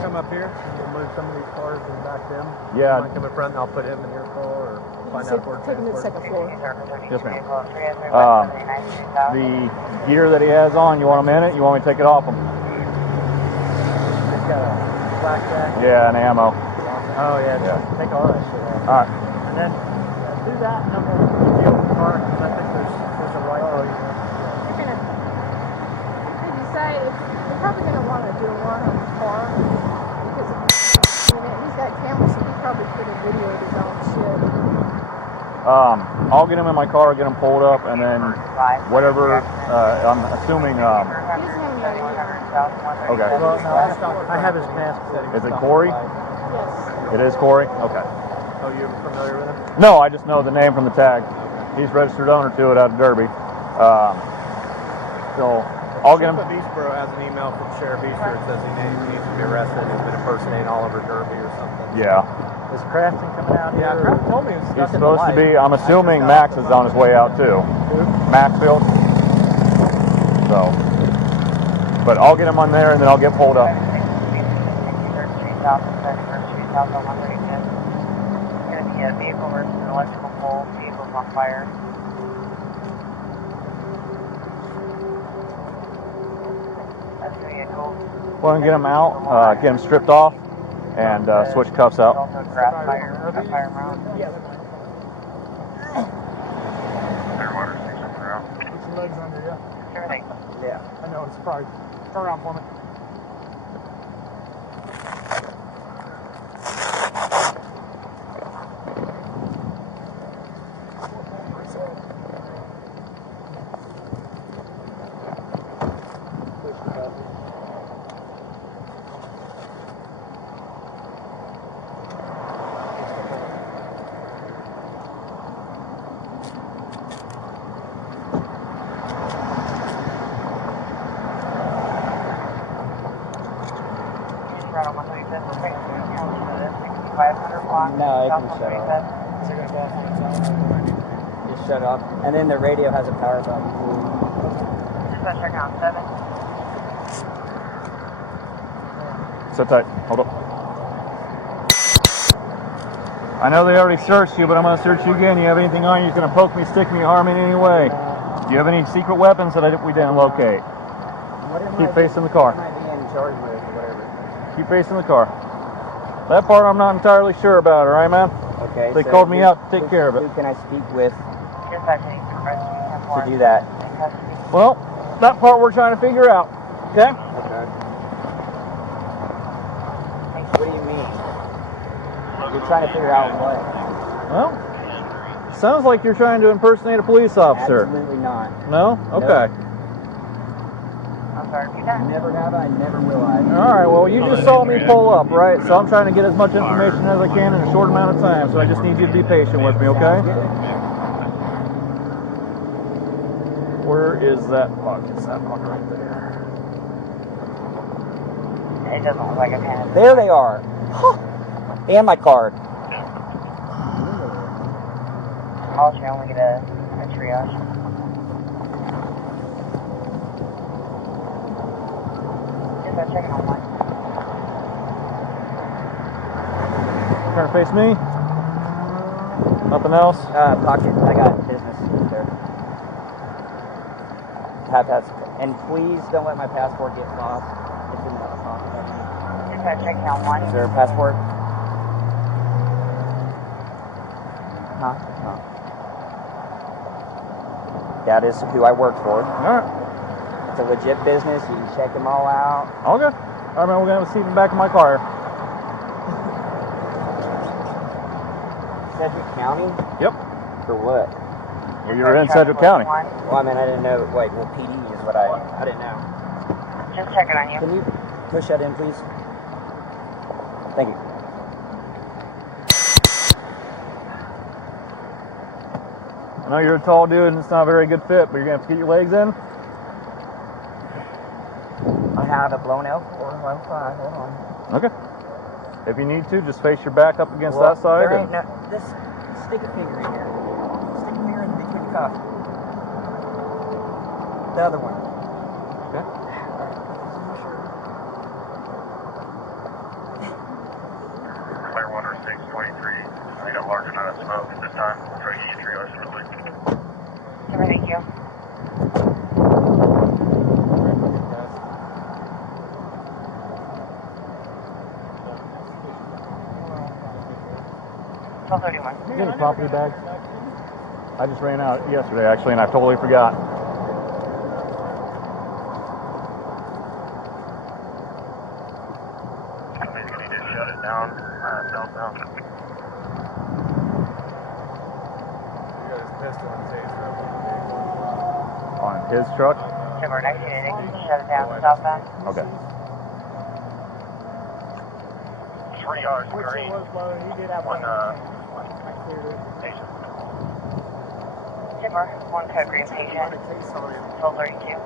come up here and we'll move some of these cars and back them. Yeah. You might come in front and I'll put him in your car or find out where to take him to the second floor. Yes, ma'am. The gear that he has on, you want him in it? You want me to take it off him? He's got a blackjack. Yeah, and ammo. Oh, yeah, just take all that shit off. All right. And then do that, and then we'll deal with the car, because I think there's a right way. They're gonna, they decide, they're probably gonna want to do a warrant on the car, because he's got cameras, so he probably could have videoed his own shit. I'll get him in my car, get him pulled up, and then whatever, I'm assuming, He doesn't have any ID on it. okay. Well, no, I have his mask setting. Is it Corey? Yes. It is Corey? Okay. Oh, you're familiar with him? No, I just know the name from the tag. He's registered owner to it out of Derby. So I'll get him. Sheriff of Eastboro has an email from Sheriff Easter that says he needs to be arrested. He's been impersonating all over Derby or something. Yeah. Is Crafton coming out here? Yeah, Crafton told me he was stuck He's supposed to be. I'm assuming Max is on his way out too. Who? Maxfield. So, but I'll get him on there and then I'll get pulled up. A vehicle versus an electrical pole, vehicle's on fire. That's a vehicle. Well, and get him out, get him stripped off, and switch cuffs out. Also grass fire around. Yeah. Clearwater 610. Put some legs under you. Everything. Yeah. I know, it's probably. Turn around for me. No, it can shut off. Just shut off. And then the radio has a power button. Just check out 7. Sit tight. Hold up. I know they already searched you, but I'm going to search you again. You have anything on you? You're going to poke me, stick me, harm me in any way? Do you have any secret weapons that we didn't locate? Keep facing the car. What am I being charged with or whatever? Keep facing the car. That part I'm not entirely sure about, all right, man? Okay. They called me out to take care of it. Who can I speak with To to do that? Well, that part we're trying to figure out. Okay? Okay. What do you mean? You're trying to figure out what? Well, it sounds like you're trying to impersonate a police officer. Absolutely not. No? Okay. Nope. I'm sorry, repeat that. Never have I, never will I. All right, well, you just saw me pull up, right? So I'm trying to get as much information as I can in a short amount of time, so I just need you to be patient with me, okay? Where is that pocket? It's that pocket right there. It doesn't look like a pen. There they are. And my card. I'll only get a triage. Just checking on one. Trying to face me? Nothing else? Pocket. I got business there. And please don't let my passport get lost. It's in the pocket. Just checking on one. Is there a passport? Huh? No. That is who I work for. All right. It's a legit business. You can check them all out. Okay. All right, man, we're going to have a seat in the back of my car. Sedgwick County? Yep. For what? Well, you're in Sedgwick County. Well, I mean, I didn't know. Wait, well, PD is what I didn't know. Just checking on you. Can you push that in, please? Thank you. I know you're a tall dude and it's not a very good fit, but you're going to have to get your legs in. I have a blown L415. Hold on. Okay. If you need to, just face your back up against that side. There ain't no. This. Stick a finger in here. Stick a finger in between the cuff. The other one. Okay. 623. I got a large amount of smoke at this time. We'll try to get you triaged shortly. Thank you. Any property bags? I just ran out yesterday, actually, and I totally forgot. Somebody's going to need to shut it down southbound. You got his pistol and taser up on the vehicle. On his truck? Timber 19, shut it down southbound. Okay. 20 yards from green. One patient. Timber, one code green patient. 1232.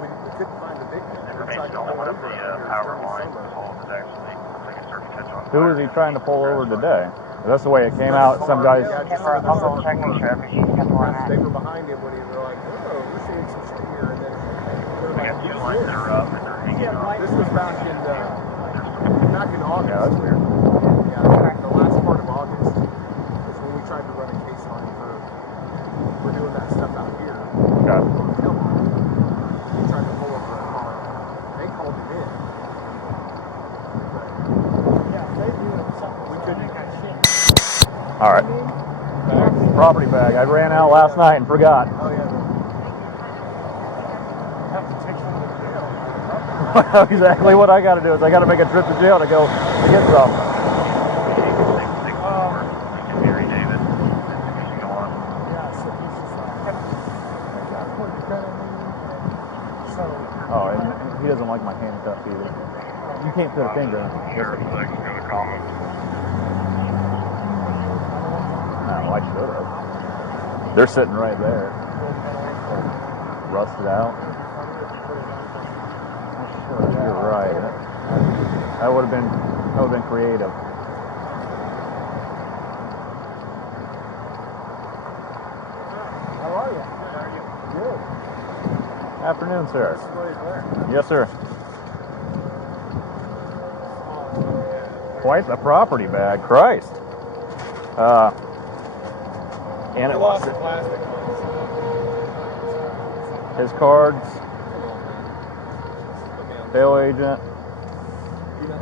We couldn't find the victim. Information on one of the power lines was hauled is actually like a certain catch on. Who was he trying to pull over today? That's the way it came out. Some guys. Timber, also check make sure every sheet's got the one They at. were behind him when he was like, oh, we're seeing some shit here. And then they're We like, got two lines that are up and they're hanging off. this was back in August. Yeah, that's weird. Yeah, the last part of August is when we tried to run a case on him for doing that stuff out here. Okay. On Kellogg. We tried to pull over a car. They called him in. But we couldn't. All right. Property bag. I ran out last night and forgot. Oh, yeah. Have to take someone to jail. Exactly what I got to do is I got to make a trip to jail to go to get some. 664. Mary David. That's go on. Oh, and he doesn't like my handcuffs either. You can't put a finger in it. Sheriff's section going to call him. No, I should have. They're sitting right there. Rusted out. You're right. That would have been creative. How are you? Good. How are you? Good. Afternoon, sir. This is where he's there. Yes, sir. Quite the property bag. Christ. And it was plastic. his cards, bail agent,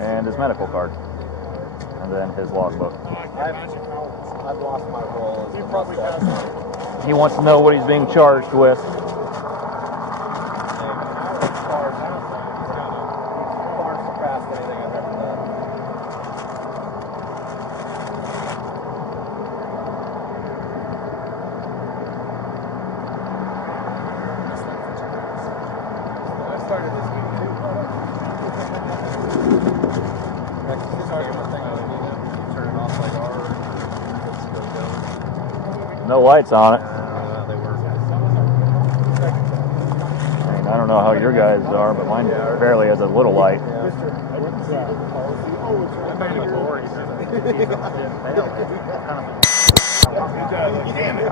and his medical card, and then his logbook. I've lost my role as probably He wants to know what he's being charged with. far surpassed anything I've ever done. I started this week too. This camera thing, I don't need it. You turn it off like ours. It's still going. No lights on it. They work. I mean, I don't know how your guys are, but mine barely has a little light. I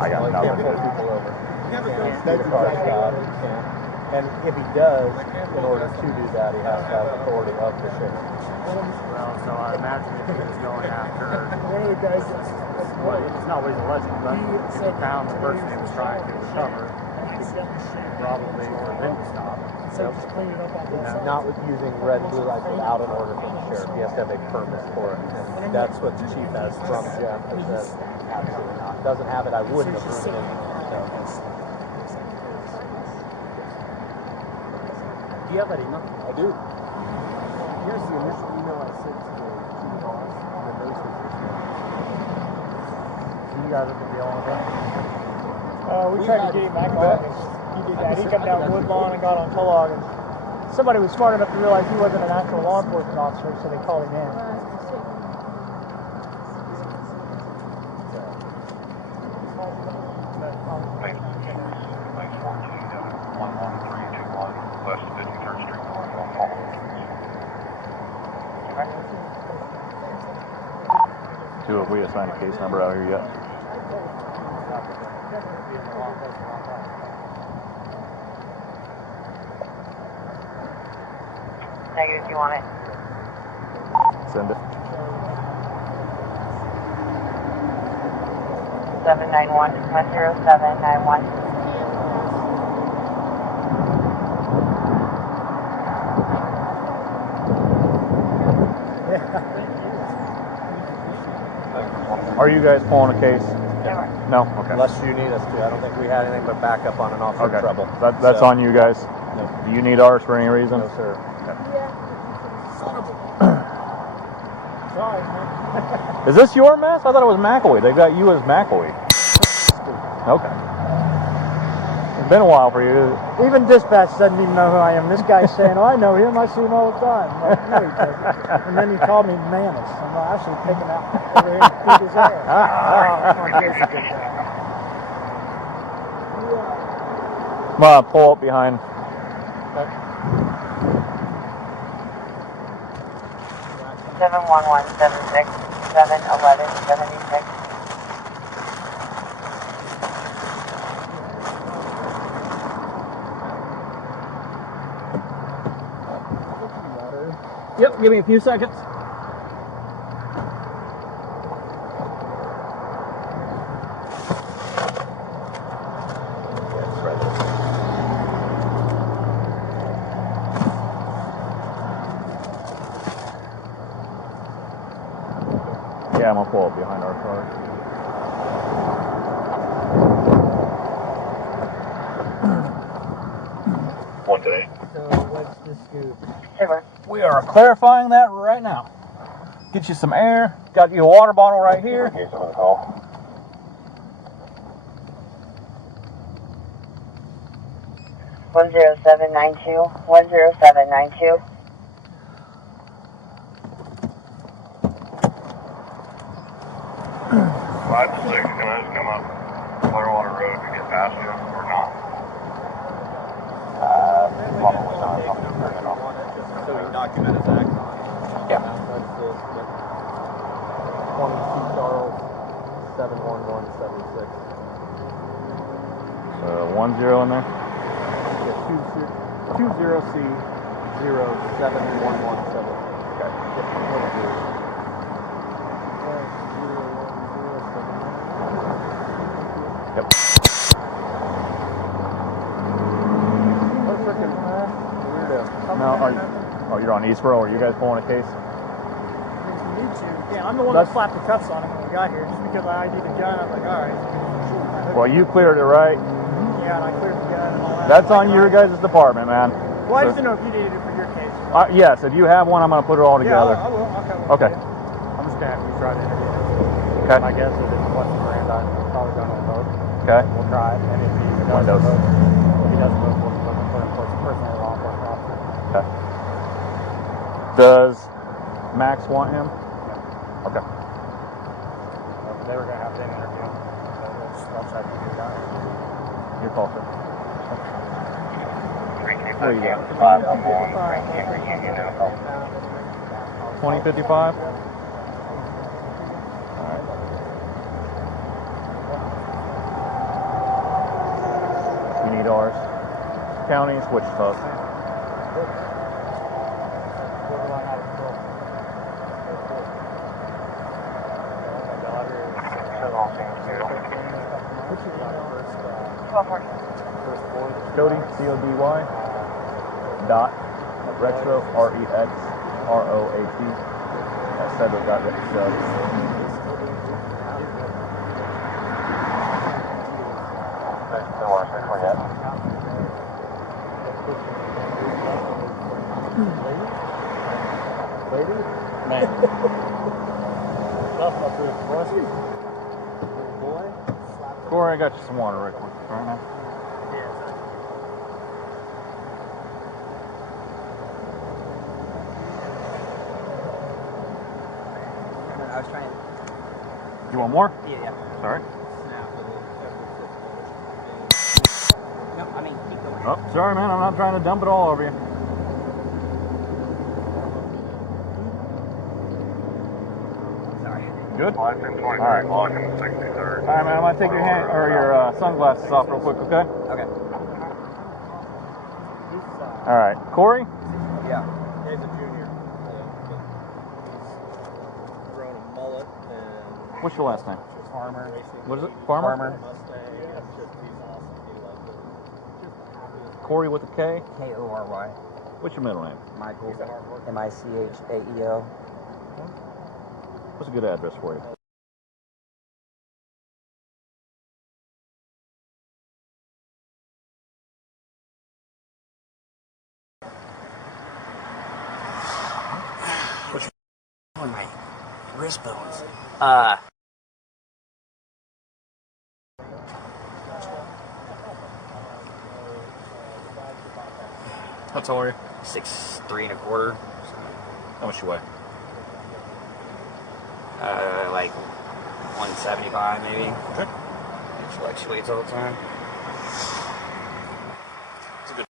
got nothing. And if he does, in order to do that, he has to have authority of the sheriff. Well, so I imagine if he was going after one of the guys well, it's not what he's alleging, but if he found the person he was trying to recover, probably order them to stop. Not with using red and blue lights without an order from the sheriff. He has to have a permit for it. And that's what the chief has from Jeff. He says, absolutely not. Doesn't have it, I wouldn't have turned it in. So. Do you have that email? I do. Here's the initial email I sent to the boss. And then those are You guys have been dealing with it? We tried to get him back on. He did that. He come down Woodlawn and got on Kellogg, and somebody was smart enough to realize he wasn't an actual law enforcement officer, so they called him in. Lanes 14, 11321, west of 53rd Street, north on Paul. Two, have we assigned a case number out here yet? Negative, you want it? Send it. 10791. 10791. Are you guys pulling a case? No? Okay. Unless you need us to. I don't think we had anything but backup on an officer Okay. trouble. That's So, on you guys. No. Do you need ours for any reason? No, sir. Sorry, man. Is this your mess? I thought it was McElwee. They've got you as McElwee. Okay. It's been a while for you. Even dispatch doesn't even know who I am. This guy's saying, "Oh, I know him. I see him all the time." I'm like, no, he doesn't. And then he called me Manus. I'm like, I should pick him out over here and beat his ass. Oh, here's a good guy. Come on, pull up behind. 71176. 71176. Yep, give me a few seconds. Yeah, I'm gonna pull up behind our car. One today. So what's the scoop? We are clarifying that right now. Get you some air. Got you a water bottle right here. In case I'm on call. One 10792. 10792. Five to six, can I just come up Clearwater Road to get past you or not? Probably not. I'll turn it off. So we can document his acts on it. Yeah. That's this. 22 Charles 71176. 1 0 in there. Yeah, 20C 071176. Okay. Yep. No, you're on Eastboro. Are you guys pulling a case? Yeah, I'm the one that slapped the cuffs on him when we got here. Just because I ID'd the gun, I'm like, all right. Well, you cleared it, right? Yeah, and I cleared the gun and all that. That's on your guys' department, man. Well, I just didn't know if you needed it for your case. Yes, if you have one, I'm going to put it all together. Yeah, I will. I'll come Okay. I'm just gonna have you try to interview him. Okay. My guess is if he wants to Miranda, I'm probably going to vote. Okay. We'll try it, and if he doesn't Windows. vote, if he doesn't vote, we'll put him for personal law enforcement officer. Okay. Does Max want him? Okay. They were gonna have them interview him, so I'll try to do that. Your call, sir. What do you got? 511, reunion info. 2055? Alright. You need ours. Counties, Wichita. Cody, C-O-D-Y, dot, retro, R-E-X-R-O-A-T, at Sedgwick.gov. No worries, thanks for that. Lady? Man. Nothing up here for us. Boy. Corey, I got you some water right quick, right now. I was trying to. You want more? Yeah. Sorry. No, I mean, keep going. Oh, sorry, man. I'm not trying to dump it all over you. Sorry. Good? Well, it's in 23 Alright. o'clock and 63rd. All right, man. I'm gonna take your hand or your sunglasses off real quick, okay? Okay. All right, Corey. Yeah. He's a junior. He's grown a mullet and What's your last name? just Farmer. What is it? Farmer? Farmer. Corey with a K? K-O-R-Y. What's your middle name? Michael. M-I-C-H-A-E-L. What's a good address for you? On my wrist bones. How tall are you? 6'3" and 1/4. How much you weigh? Like 175 maybe. Okay. It fluctuates all the time. It's a good.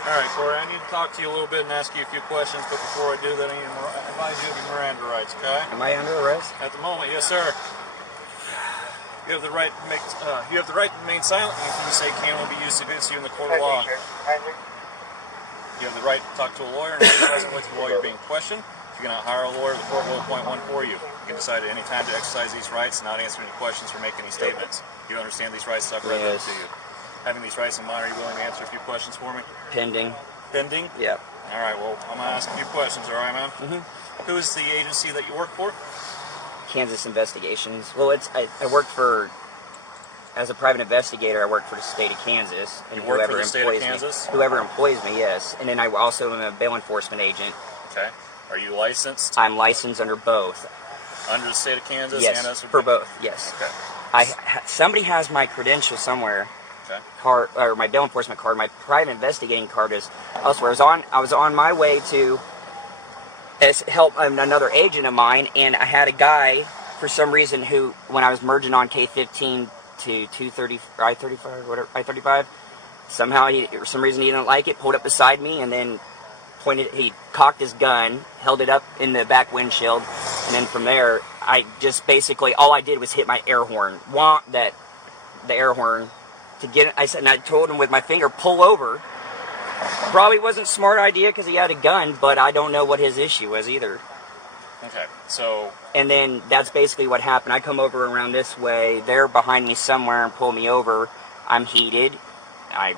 All right, Corey, I need to talk to you a little bit and ask you a few questions, but before I do that, I need to advise you of your Miranda rights, okay? Am I under arrest? At the moment, yes, sir. You have the right to make. You have the right to remain silent. Anything you say can only be used against you in the court of law. You have the right to talk to a lawyer and be present with you while you're being questioned. If you cannot hire a lawyer, the court will appoint one for you. You can decide at any time to exercise these rights and not answer any questions or make any statements. Do you understand these rights? I've read them to you. Having these rights in mind, are you willing to answer a few questions for me? Pending. Pending? Yep. All right, well, I'm going to ask a few questions, all right, man? Mm-hmm. Who is the agency that you work for? Kansas Investigations. Well, I work for, as a private investigator, I work for the state of Kansas. And You work for the state of Kansas? Whoever employs me, yes. And then I also am a bail enforcement agent. Okay. Are you licensed? I'm licensed under both. Under the state of Kansas? Yes, and for both, yes. Okay. Somebody has my credential somewhere. Okay. Card, or my bail enforcement card. My private investigating card is elsewhere. I was on my way to help another agent of mine, and I had a guy for some reason who, when I was merging on K15 to 230 or I-35, whatever, I-35, somehow for some reason he didn't like it. Pulled up beside me and then he cocked his gun, held it up in the back windshield, and then from there I just basically all I did was hit my air horn. The air horn. To get it, and I told him with my finger, pull over. Probably wasn't a smart idea because he had a gun, but I don't know what his issue was either. Okay, so... And then that's basically what happened. I come over around this way. They're behind me somewhere and pull me over. I'm heated. I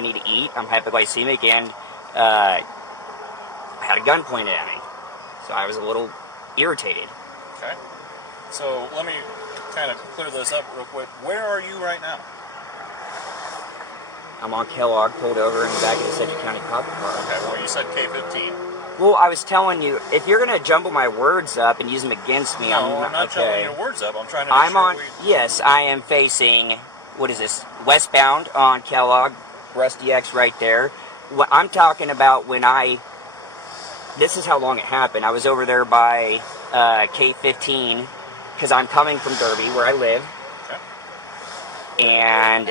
need to eat. I'm hypoglycemic, and I had a gun pointed at me. So I was a little irritated. Okay. So let me kind of clear this up real quick. Where are you right now? I'm on Kellogg, pulled over in the back of the Sedgwick County cop car. Okay, well, you said K15. Well, I was telling you, if you're going to jumble my words up and use them against me, I'm not okay. jumbling your words up. I'm trying to make sure Yes, I am facing, what is this, westbound on Kellogg, Rusty X right there. What I'm talking about this is how long it happened. I was over there by K15, because I'm coming from Derby, where I live. Okay. And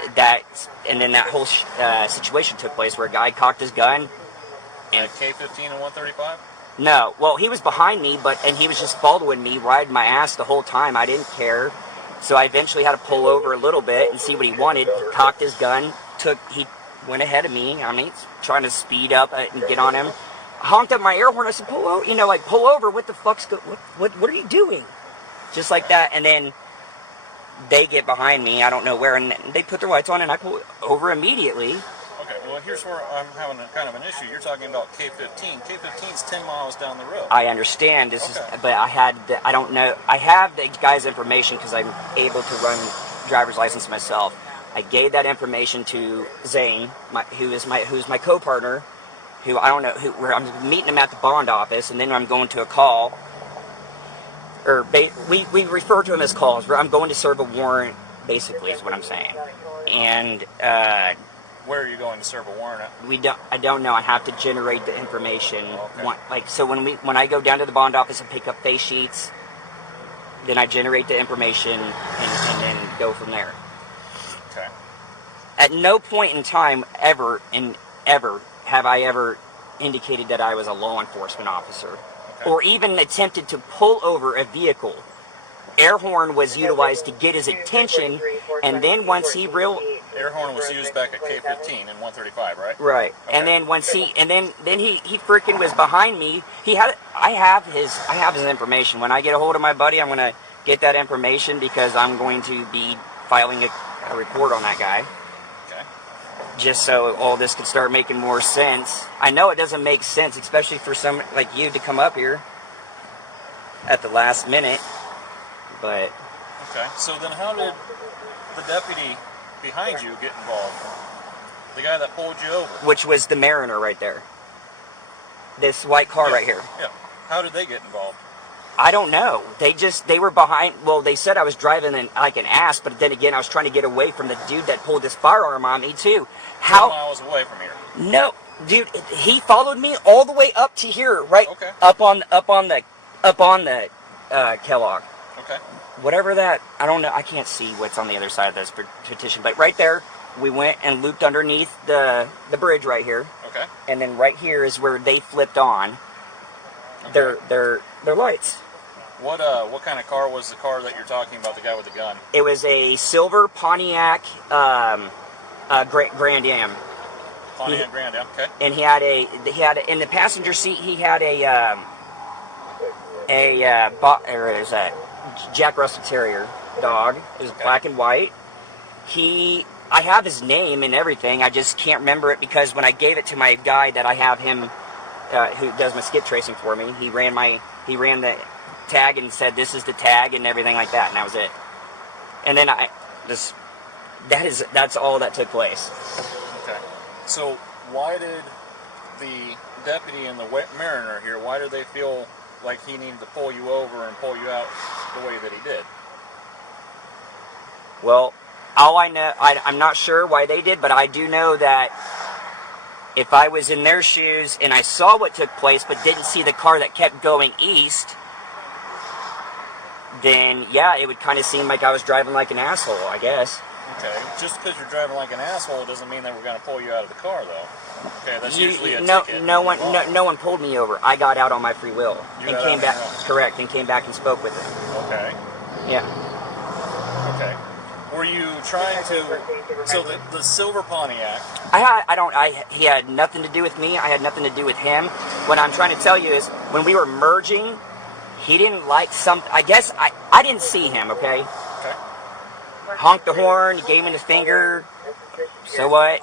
then that whole situation took place where a guy cocked his gun. And K15 and 135? No, well, he was behind me, and he was just following me, riding my ass the whole time. I didn't care. So I eventually had to pull over a little bit and see what he wanted. He cocked his gun. He went ahead of me. I mean, trying to speed up and get on him. Honked up my air horn. I said, pull over. Pull over. What the fuck's what are you doing? Just like that. And then they get behind me. I don't know where. And they put their lights on, and I pull over immediately. Okay, well, here's where I'm having kind of an issue. You're talking about K15. K15's 10 miles down the road. I understand. But I have the guy's information because I'm able to run driver's license myself. I gave that information to Zane, who's my co-partner, who I don't know, where I'm meeting him at the bond office, and then I'm going to a call. We refer to them as calls. I'm going to serve a warrant, basically, is what I'm saying. And where are you going to serve a warrant? I don't know. I have to generate the information. Okay. So when I go down to the bond office and pick up face sheets, then I generate the information and then go from there. Okay. At no point in time ever have I ever indicated that I was a law enforcement officer. Okay. Or even attempted to pull over a vehicle. Air horn was utilized to get his attention, and then once he air horn was used back at K15 and 135, right? Right. Okay. And then once he freaking was behind me. I have his information. When I get a hold of my buddy, I'm gonna get that information because I'm going to be filing a report on that guy. Okay. Just so all this could start making more sense. I know it doesn't make sense, especially for someone like you to come up here at the last minute. But Okay. So then, how did the deputy behind you get involved? The guy that pulled you over. which was the Mariner right there. This white car right here. Yeah. How did they get involved? I don't know. They were behind. Well, they said I was driving like an ass, but then again, I was trying to get away from the dude that pulled this firearm on me too. 10 miles away from here. No, dude, he followed me all the way up to here, right? Okay. Up on the Kellogg. Okay. Whatever that, I don't know. I can't see what's on the other side of this petition, but right there, we went and looped underneath the bridge right here, Okay. and then right here is where they flipped on their lights. What kind of car was the car that you're talking about? The guy with the gun. It was a silver Pontiac Grand Am. Pontiac Grand Am. Okay. And he had in the passenger seat. He had a Jack Russell Terrier dog. It was black and white. I have his name and everything. I just can't remember it because when I gave it to my guy that I have him, who does my skip tracing for me, he ran the tag and said this is the tag and everything like that, and that was it. And then that's all that took place. Okay. So why did the deputy and the Mariner here? Why did they feel like he needed to pull you over and pull you out the way that he did? Well, all I know, I'm not sure why they did, but I do know that if I was in their shoes and I saw what took place but didn't see the car that kept going east, then yeah, it would kind of seem like I was driving like an asshole, I guess. Okay. Just because you're driving like an asshole doesn't mean that we're going to pull you out of the car, though. Okay, that's usually a ticket. No one pulled me over. I got out on my free will and came back. Correct, and came back and spoke with him. Okay. Yeah. Okay. Were you trying to? So the silver Pontiac. He had nothing to do with me. I had nothing to do with him. What I'm trying to tell you is, when we were merging, he didn't like something. I guess I didn't see him. Okay. Okay. Honked the horn. He gave me the finger. So what?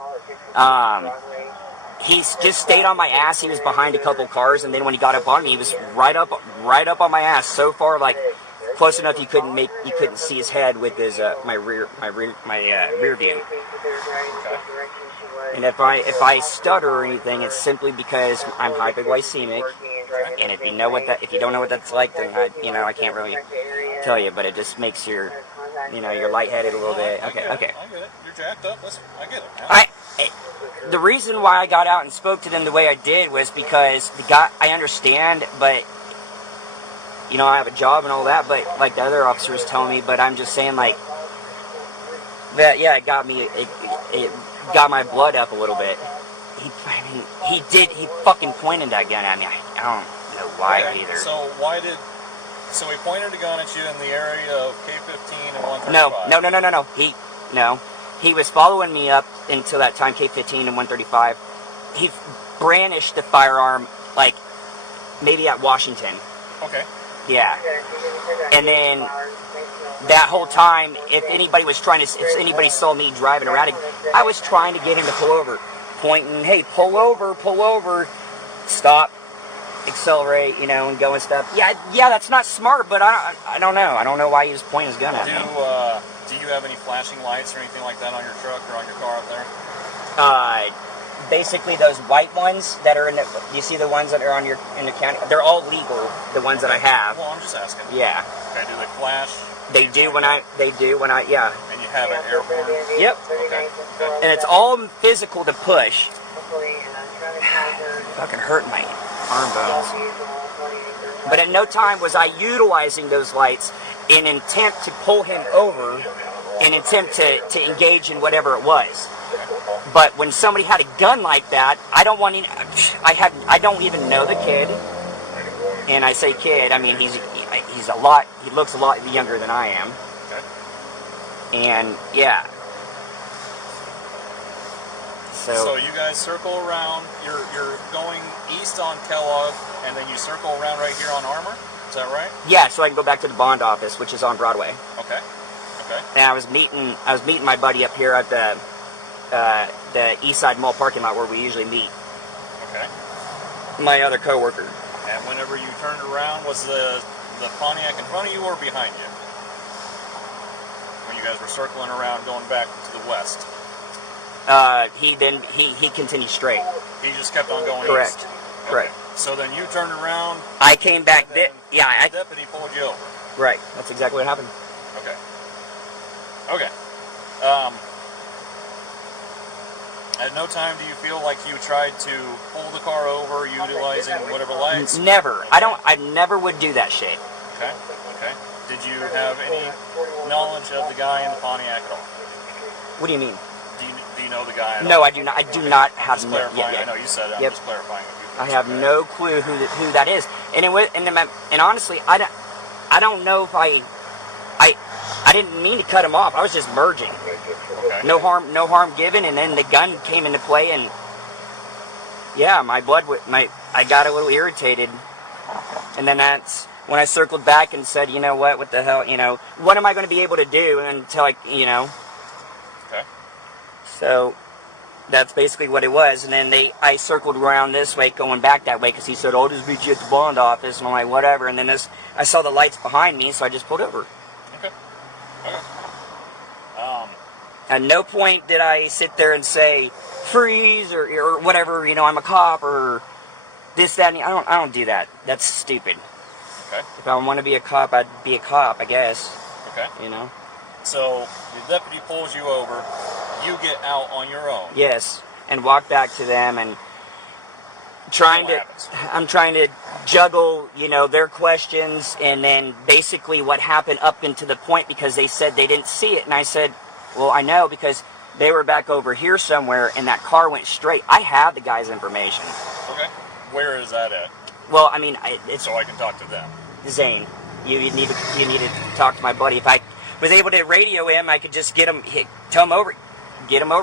He just stayed on my ass. He was behind a couple cars, and then when he got up on me, he was right up on my ass. So far, like close enough you couldn't see his head with his my rear view. And if I stutter or anything, it's simply because I'm hypoglycemic. And if you don't know what that's like, then I can't really tell you. But it just makes you're lightheaded a little bit. Okay. I get it. You're jacked up. I get it. The reason why I got out and spoke to them the way I did was because the guy, I understand, but I have a job and all that, but like the other officer was telling me, but I'm just saying like that, yeah, it got my blood up a little bit. He fucking pointed that gun at me. I don't know why either. So he pointed a gun at you in the area of K15 and 135? No. He was following me up until that time, K15 and 135. He brandished the firearm like maybe at Washington. Okay. Yeah. And then that whole time, if anybody saw me driving around, I was trying to get him to pull over, pointing, hey, pull over, stop, accelerate, and go and stuff. Yeah, that's not smart, but I don't know. I don't know why he was pointing his gun at me. Do you have any flashing lights or anything like that on your truck or on your car up there? Basically those white ones that are you see the ones that are in the county? They're all legal, the ones that I have. Well, I'm just asking. Yeah. Okay, do they flash? They do when I, yeah. And you have an air horn? Yep. Okay. And it's all physical to push. Fucking hurt my arm bones. But at no time was I utilizing those lights in attempt to pull him over, in attempt to engage in whatever it was. But when somebody had a gun like that, I don't even know the kid. And I say kid, I mean he looks a lot younger than I am. Okay. And yeah. So you guys circle around. You're going east on Kellogg, and then you circle around right here on Armour. Is that right? Yeah, so I can go back to the bond office, which is on Broadway. Okay. Okay. And I was meeting my buddy up here at the East Side Mall parking lot where we usually meet. Okay. My other coworker. And whenever you turned around, was the Pontiac in front of you or behind you? When you guys were circling around, going back to the west. He continued straight. He just kept on going Correct. east. Correct. So then you turned around. I came back. The deputy pulled you over. Right. That's exactly what happened. Okay. Okay. At no time do you feel like you tried to pull the car over utilizing whatever lights? Never. I never would do that shit. Okay. Okay. Did you have any knowledge of the guy in the Pontiac at all? What do you mean? Do you know the guy at all? No, I do not. I do not have. Just clarifying. I know you said it. I'm Yep. just clarifying with you. I have no clue who that is, and it was, and honestly, I don't know if I didn't mean to cut him off. I was just merging. Okay. No harm given, and then the gun came into play, and yeah, I got a little irritated, and then that's when I circled back and said, you know what the hell, what am I going to be able to do until Okay. So that's basically what it was, and then I circled around this way, going back that way, because he said, I'll just meet you at the bond office, and I'm like, whatever, and then I saw the lights behind me, so I just pulled over. Okay. Okay. At no point did I sit there and say, freeze, or whatever, I'm a cop, or this, that, and I don't do that. That's stupid. Okay. If I want to be a cop, I'd be a cop, I guess. Okay. So the deputy pulls you over. You get out on your own. Yes, and walk back to them, and I'm trying to juggle, their questions, and then basically what happened up into the point, because they said they didn't see it, and I said, well, I know, because they were back over here somewhere, and that car went straight. I have the guy's information. Okay. Where is that at? Well, it's so I can talk to them. Zane. You need to talk to my buddy. If I was able to radio him, I could just get him over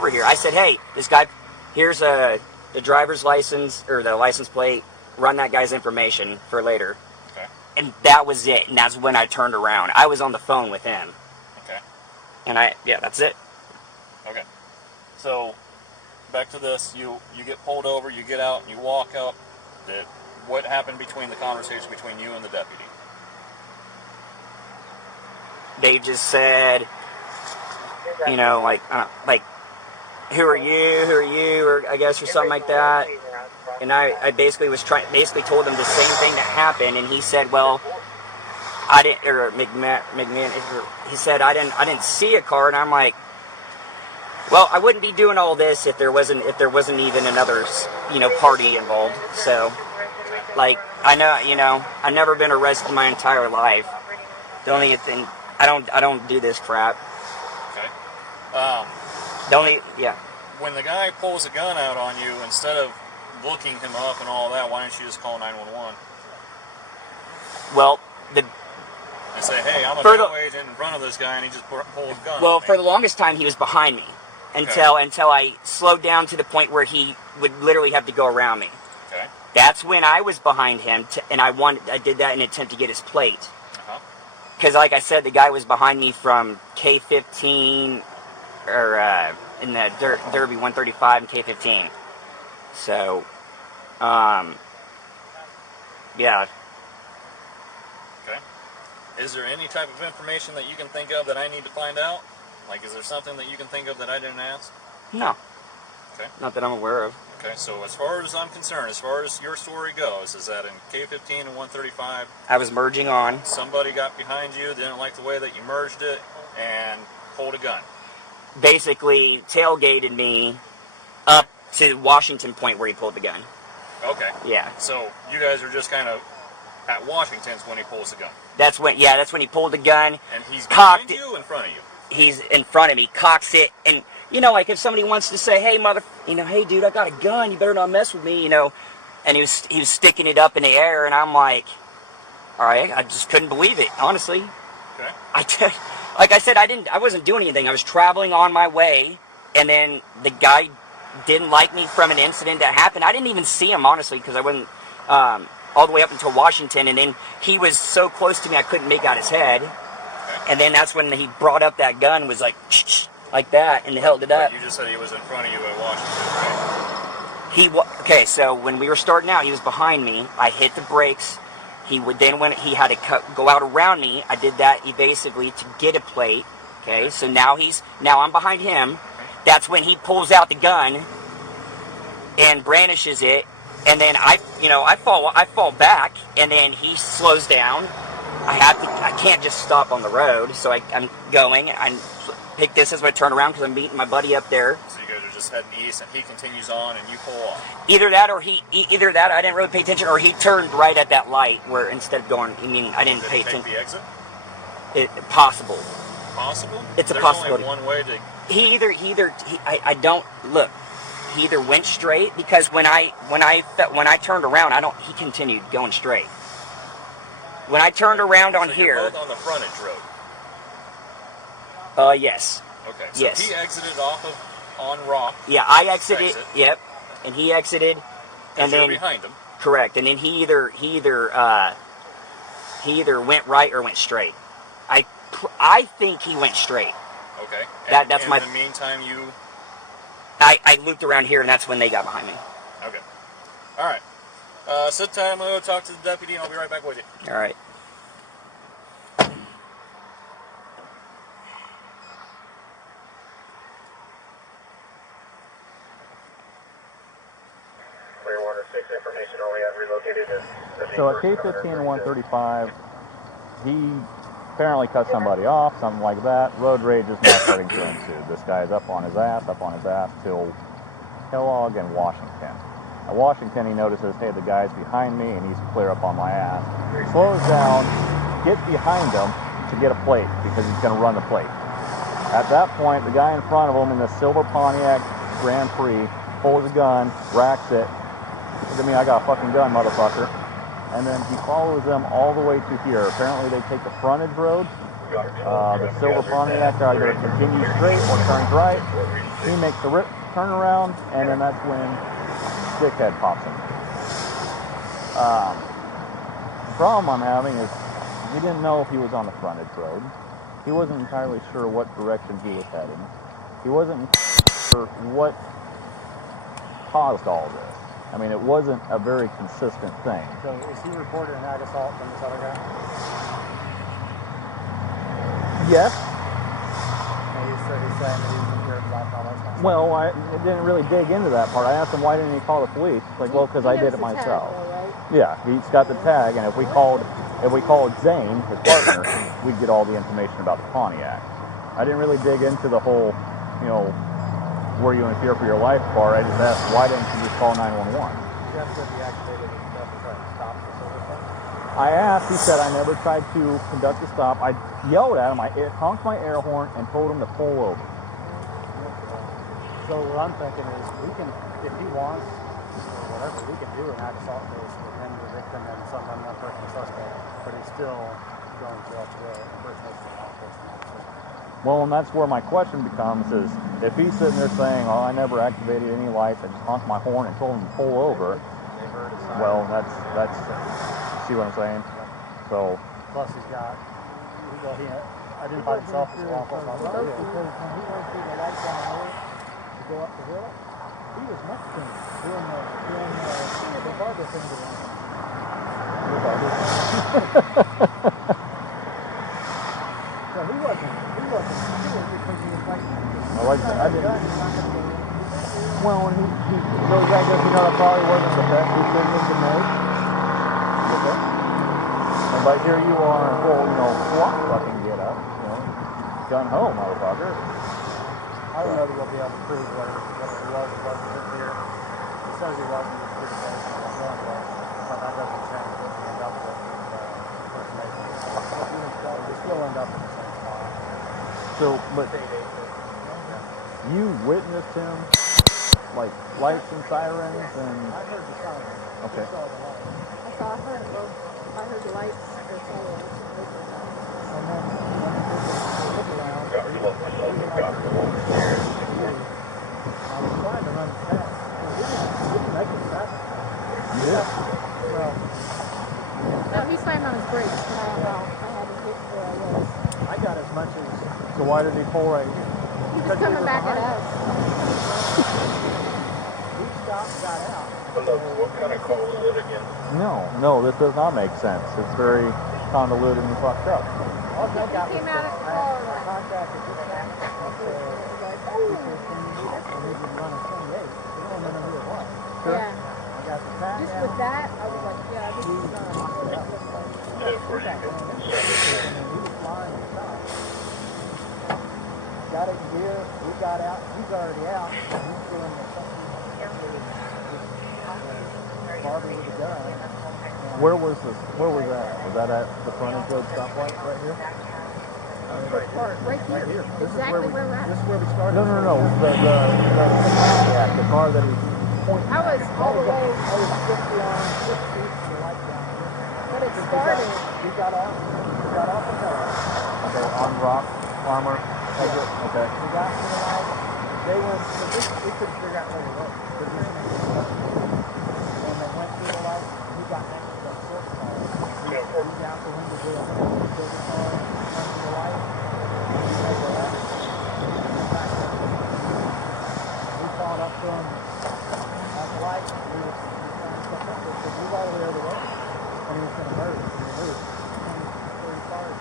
here. I said, hey, this guy, here's the driver's license, or the license plate. Run that guy's information for later. Okay. And that was it. And that's when I turned around. I was on the phone with him. Okay. And that's it. Okay. So, back to this. You get pulled over, you get out, and you walk up. What happened between the conversation between you and the deputy? They just said, like, who are you, or I guess, or something like that. And I basically told him the same thing that happened, and he said, well, I didn't, or McMahon, he said, I didn't see a car, and I'm like, well, I wouldn't be doing all this if there wasn't even another, party involved. So, like, I know, I've never been arrested my entire life. The only thing, I don't do this crap. Okay. When the guy pulls a gun out on you, instead of looking him up and all that, why don't you just call 911? Well, and say, hey, I'm a bail agent in front of this guy, and he just pulled a gun. Well, for the longest time, he was behind me until I slowed down to the point where he would literally have to go around me. Okay. That's when I was behind him, and I did that in an attempt to get his plate. Because, like I said, the guy was behind me from K15, or in the Derby 135 and K15. So, yeah. Okay. Is there any type of information that you can think of that I need to find out? Like, is there something that you can think of that I didn't ask? No. Okay. Not that I'm aware of. Okay, so as far as I'm concerned, as far as your story goes, is that in K15 and 135... I was merging on. Somebody got behind you, didn't like the way that you merged it, and pulled a gun. Basically tailgated me up to Washington Point where he pulled the gun. Okay. Yeah. So you guys are just kind of at Washington's when he pulls the gun. That's when he pulled the gun. And he's behind you, in front of you. He's in front of me, cocks it, and like if somebody wants to say, hey hey dude, I got a gun, you better not mess with me, and he was sticking it up in the air, and I'm like, all right, I just couldn't believe it, honestly. Okay. Like I said, I wasn't doing anything. I was traveling on my way, and then the guy didn't like me from an incident that happened. I didn't even see him, honestly, because I wasn't all the way up until Washington, and then he was so close to me I couldn't make out his head. And then that's when he brought up that gun, was like that, and held it up. But you just said he was in front of you at Washington, right? Okay, so when we were starting out, he was behind me. I hit the brakes. He would then, when he had to go out around me, I did that evasively to get a plate. Okay, so now I'm behind him. That's when he pulls out the gun and brandishes it, and then I fall back, and then he slows down. I can't just stop on the road, so I'm going. I pick this as my turnaround because I'm meeting my buddy up there. So you guys are just heading east, and he continues on, and you pull off. Either that, I didn't really pay attention, or he turned right at that light where instead of going, I didn't pay attention. Take the exit? Possible. Possible? It's a There's possibility. Only one way to. He either went straight, because when I turned around, he continued going straight. When I turned around on So here. You're both on the frontage road. Yes. Okay. So yes. he exited off of on Rock. Yeah, I exited. Yep. And he exited, and you're then behind him. Correct. And then he either went right or went straight. I think he went straight. Okay. That's in my. In the meantime, you. I looped around here, and that's when they got behind me. Okay. All right. Sit tight. I'm gonna go talk to the deputy, and I'll be right back with you. All right. Clearwater 6 information only. I've relocated the So at K15 and 135, he apparently cut somebody off, something like that. Road rage is now starting to ensue. This guy's up on his ass till Kellogg and Washington. At Washington, he notices, hey, the guy's behind me and he's clear up on my ass. He slows down, gets behind him to get a plate because he's going to run the plate. At that point, the guy in front of him in the silver Pontiac Grand Prix pulls a gun, racks it. Look at me, I got a fucking gun, motherfucker. And then he follows them all the way to here. Apparently they take the frontage road. The silver Pontiac either continues straight or turns right. He makes the turn around, and then that's when dickhead pops him. The problem I'm having is he didn't know if he was on the frontage road. He wasn't entirely sure what direction he was heading. He wasn't sure what caused all this. I mean, it wasn't a very consistent thing. So is he reported an ag assault from this other guy? Yes. And he's saying that he was in here black all that time. Well, I didn't really dig into that part. I asked him, why didn't he call the police? Like, well, because I did it myself. Yeah, he's got the tag, and if we called Zane, his partner, we'd get all the information about the Pontiac. I didn't really dig into the whole, were you in fear for your life part. I just asked, why didn't you just call 911? Jeff said he activated his stuff and tried to stop the silver thing. I asked, he said, I never tried to conduct a stop. I yelled at him, I honked my air horn, and told him to pull over. So what I'm thinking is, we can, if he wants, or whatever, we can do an ag assault case with him, the victim, and some unknown person, the suspect, but he's still going to up to the impersonation of law enforcement officer. Well, and that's where my question becomes is, if he's sitting there saying, oh, I never activated any lights, I just honked my horn and told him to pull over, well, that's, see what I'm saying? So. Plus he's got, he identified himself as a law enforcement officer. Because when he went through the lights on the hill to go up the hill, he was Mexican doing the barber thing to him. So he wasn't doing because he was like, I didn't. Well, when he goes, I guess, that probably wasn't the best decision to make. Okay. But here you are in full, SWAT fucking get up, gun home, motherfucker. I don't know that we'll be able to prove whether he was or wasn't here. He says he wasn't just pretty close to the gun, but that doesn't change what we end up with impersonation. We still end up in the same spot. So, but you witnessed him, like lights and sirens, and I heard the sirens. okay. I saw the lights. I heard it both. I heard the lights. And then when he took the look around, I was trying to run much as So why did he pull right here? He's just coming back at us. we stopped, got out. What kind of call is it again? No, this does not make sense. It's very convoluted and fucked up. All they got He was came out at the car. contracted this guy. We could run a 28. We don't know who it was. Yeah. I got the tag Just down. with that, I was like, yeah, this is not. Where you can send it. He was flying and stopped. Got it in gear. We got out. He's already out. He's doing the Barbie with a gun. Where was this? Where was that? Was that at the frontage road stoplight right here? Right here. This is Exactly where we're at. This is where we started. No. The car that he pointed. I was all the way, I was 50 on 6 feet from the light down here. but it started. We got off. We got off the car. Okay, on rock armor exit. Okay. We got to the light. They went. So we couldn't figure out where they went. When they went through the light, we got next to that silver car. We out the window to the silver car, turned to the light. We made the left. Went back up. We followed up to him at the light. We were trying to step up because we were all the way over there. And he was going to merge. And he moved 20, 30 cars.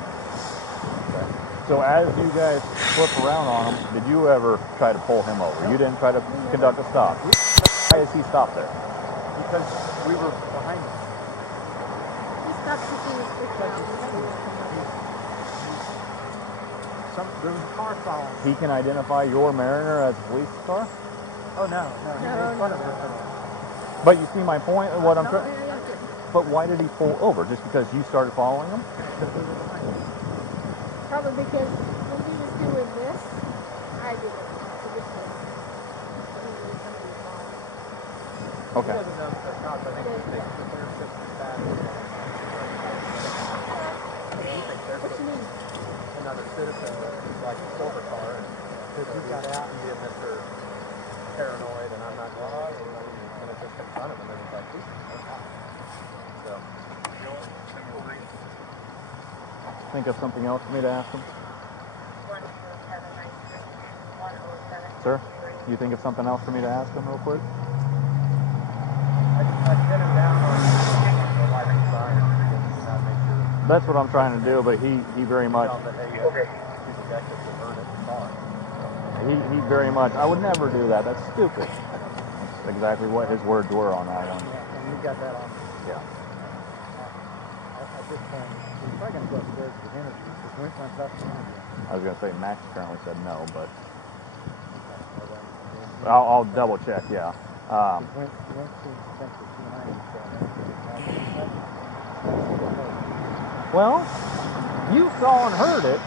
So as you guys flip around on him, did you ever try to pull him over? You didn't try to conduct a stop. Why is he stopped there? Because we were behind him. He stopped taking his picture out. There was a car following. He can identify your Mariner as a police car? Oh no, he's in front of us. But you see my point of what I'm No, trying. yeah, yeah. But why did he pull over? Just because you started following him? Because we were behind him. Probably because when he was doing this, I did it to this one. So he was going to be fine. Okay. He doesn't know the cops. I think he thinks that their system's bad. He thinks their What you system, mean? another citizen is like a silver car, and he got out and did Mr. Paranoid, and I'm not going to do anybody, and it's just confront him, and then he's like, "Geez, no problem." So, Think of something else for me to ask him? Sir, you think of something else for me to ask him real quick? I pin him down on the lighting sign, and make sure That's what I'm trying to do, but he very much, that, hey, he's objective to burn it and car. he very much, I would never do that. That's stupid. That's exactly what his words were on that one. Yeah, and we got that on. Yeah. At this point, we're probably going to go upstairs to the interview because we went up to the interview. I was going to say Max currently said no, but I'll double check, yeah. Went to Central T9. Well, you saw and heard it.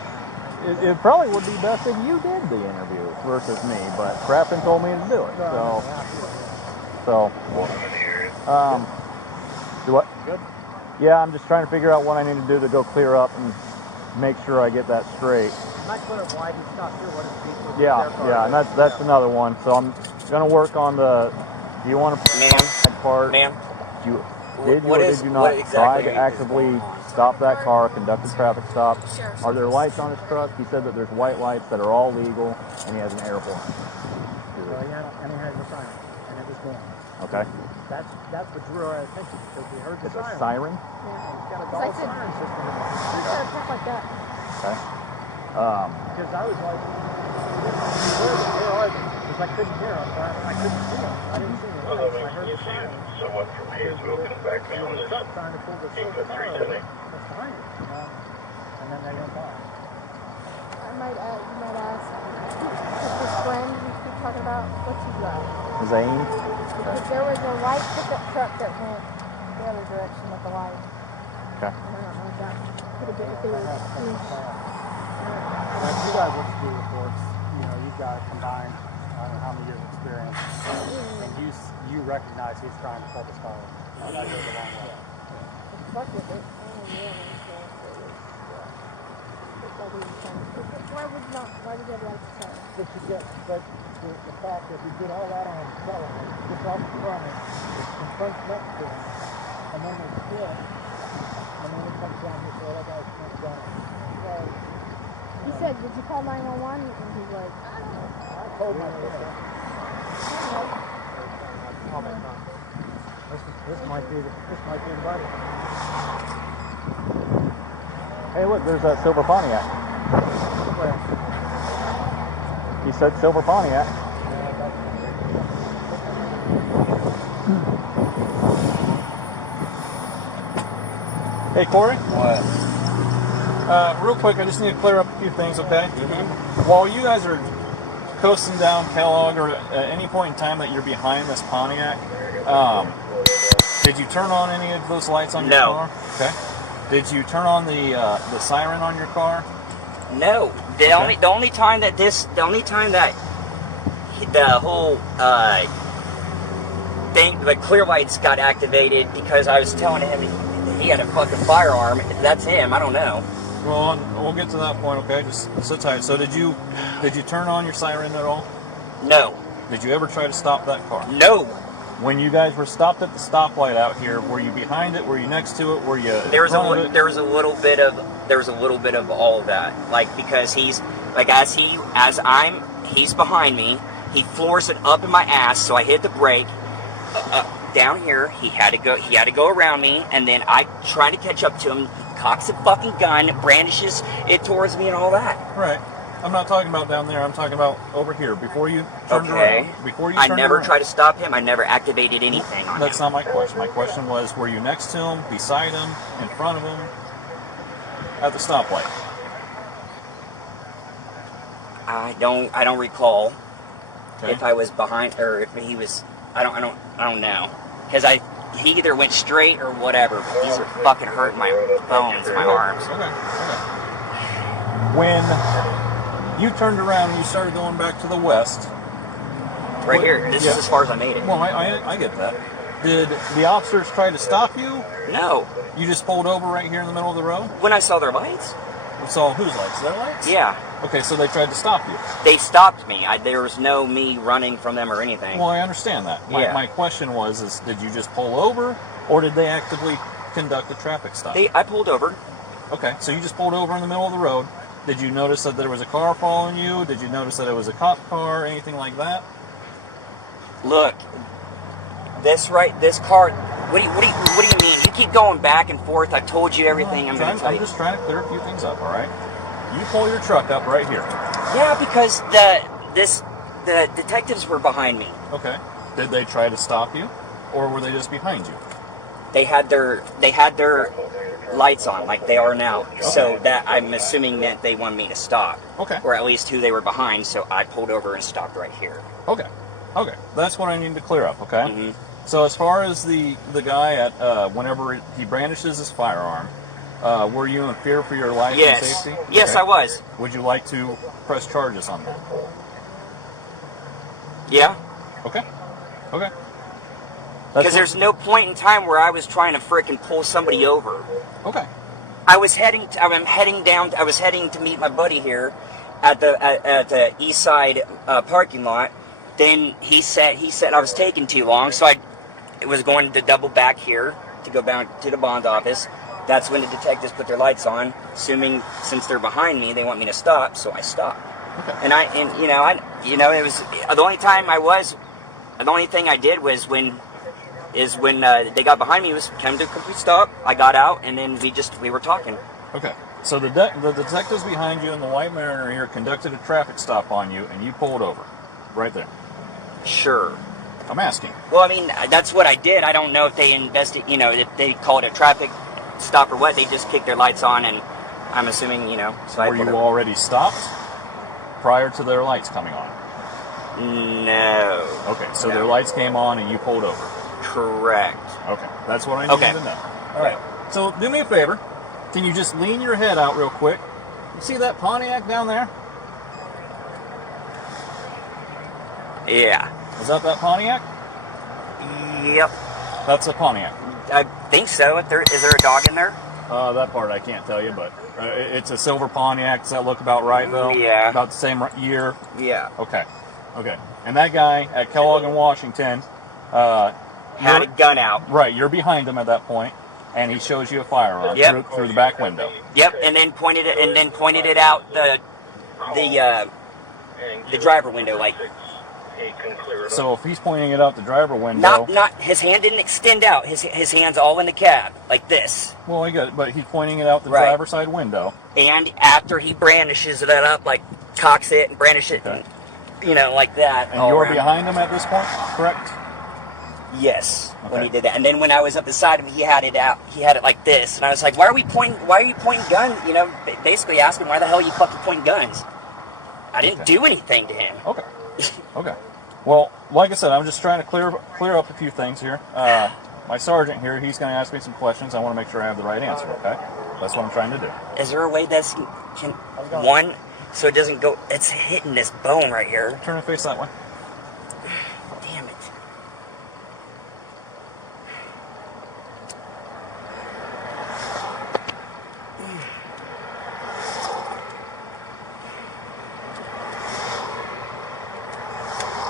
It probably would be best if you did the interview versus me, but Crafton told me to do it. So, do what? Good. Yeah, I'm just trying to figure out what I need to do to go clear up and make sure I get that straight. Not clear why he's not sure what his beef was. Yeah, and that's another one. So I'm gonna work on the. Do you want to put that part? Ma'am, Did you what or is- did you what not exactly try to is actively going on? stop that car, conduct a traffic stop? Are there lights on his truck? He said that there's white lights that are all legal, and he has an air horn. Well, he had the siren, and it was going. Okay. That's what drew our attention because we heard the It's a siren. siren. Yeah. He's got a Like I dull said, siren system in I there. started talking like that. Okay. Because I was like, where are they? Because I couldn't hear them. I couldn't see them. I didn't see them. Well, So that I heard the makes sense. siren. So what for me is moving back There down was a this truck trying to pull the silver car over that's behind it. And then they went by. You might ask, is his friend you keep talking about, what's he drive? Zane. Because there was a white pickup truck that went the other direction with the light. Okay. And I don't know if that could have been if they were huge. Like you guys look through reports, you've got combined, I don't know how many years of experience, and you recognize he's trying to pull this car over. That goes a long way. Fuck with it. Why would they like to tell? But the fact that he did all that on his telephone, gets off the front end, confronts next to him, and then they split, and then he comes down here, so that guy's next down. He said, did you call 911? And he's like, I don't know. I told my sister. This might be buddy. Hey, look, there's that silver Pontiac. He said silver Pontiac. Hey, Corey. What? Real quick, I just need to clear up a few things, okay? While you guys are coasting down Kellogg, or at any point in time that you're behind this Pontiac, did you turn on any of those lights on your car? Okay. Did you turn on the siren on your car? No. The only time that the whole thing, the clear lights got activated because I was telling him he had a fucking firearm. If that's him, I don't know. Well, we'll get to that point, okay? Just sit tight. So did you turn on your siren at all? No. Did you ever try to stop that car? No. When you guys were stopped at the stoplight out here, were you behind it? Were you next to it? Were you? There was a little bit of all of that, like, because he's behind me, he floors it up in my ass, so I hit the brake. Down here, he had to go around me, and then I tried to catch up to him. He cocks a fucking gun, brandishes it towards me, and all that. Right. I'm not talking about down there. I'm talking about over here. Before you turned around. Before you I turned never around. tried to stop him. I never activated anything on him. That's not my question. My question was, were you next to him, beside him, in front of him, at the stoplight? I don't recall Okay. if I was behind or if he was. I don't know, because he either went straight or whatever. But these are fucking hurting my bones, my arms. Okay. When you turned around and you started going back to the west. Right here. This is as far as I made it. Well, I get that. Did the officers try to stop you? No. You just pulled over right here in the middle of the road? When I saw their lights? You saw whose lights? Their lights? Yeah. Okay, so they tried to stop you. They stopped me. There was no me running from them or anything. Well, I understand that. My question was, did you just pull over, or did they actively conduct a traffic stop? I pulled over. Okay, so you just pulled over in the middle of the road. Did you notice that there was a car following you? Did you notice that it was a cop car, anything like that? Look, this car. What do you mean? You keep going back and forth. I've told you everything. I'm just trying to clear a few things up. All right. You pull your truck up right here. Yeah, because the detectives were behind me. Okay. Did they try to stop you, or were they just behind you? They had their lights on like they are now. Okay. So that I'm assuming that they wanted me to stop. Okay. Or at least who they were behind. So I pulled over and stopped right here. Okay. Okay. That's what I need to clear up. Okay. Mm-hmm. So as far as the guy at whenever he brandishes his firearm, were you in fear for your life and safety? Yes, I was. Would you like to press charges on that? Yeah. Okay. Okay. Because there's no point in time where I was trying to frickin' pull somebody over. Okay. I was heading to meet my buddy here at the east side parking lot. Then he said I was taking too long, so I was going to double back here to go back to the bond office. That's when the detectives put their lights on, assuming since they're behind me, they want me to stop, so I stopped. Okay. And it was the only thing I did was when they got behind me was come to a complete stop. I got out, and then we were talking. Okay. So the detectives behind you and the white Mariner here conducted a traffic stop on you, and you pulled over, right there. Sure. I'm asking. Well, I mean, that's what I did. I don't know if they if they called it a traffic stop or what. They just kicked their lights on, and I'm assuming, so Were you already stopped prior to their lights coming on? No. Okay, so their lights came on and you pulled over. Correct. Okay, that's what I need to know. All right, so do me a favor. Can you just lean your head out real quick? You see that Pontiac down there? Yeah. Is that Pontiac? Yep. That's a Pontiac. I think so. Is there a dog in there? That part I can't tell you, but it's a silver Pontiac. Does that look about right, though? Yeah. About the same year? Yeah. Okay. Okay. And that guy at Kellogg in Washington had a gun out. Right. You're behind him at that point, and he shows you a firearm through the back window. Yep. And then pointed it out the driver window, like. So if he's pointing it out the driver window, Not his hand didn't extend out. His hand's all in the cab, like this. well, I got it, but he's pointing it out the Right. driver's side window. And after he brandishes it up, like cocks it and brandishes it, Okay. and, like that. And all you're around. behind him at this point, correct? Yes, when Okay. he did that. And then when I was up the side of him, he had it out. He had it like this, and I was like, "Why are you pointing guns?" You know, basically asking, "Why the hell are you fucking pointing guns?" I didn't do anything to him. Okay. Okay. Well, like I said, I'm just trying to clear up a few things here. My sergeant here, he's going to ask me some questions. I want to make sure I have the right answer, okay? That's what I'm trying to do. Is there a way that can one so it doesn't go? It's hitting this bone right here. Turn and face that way. Damn it.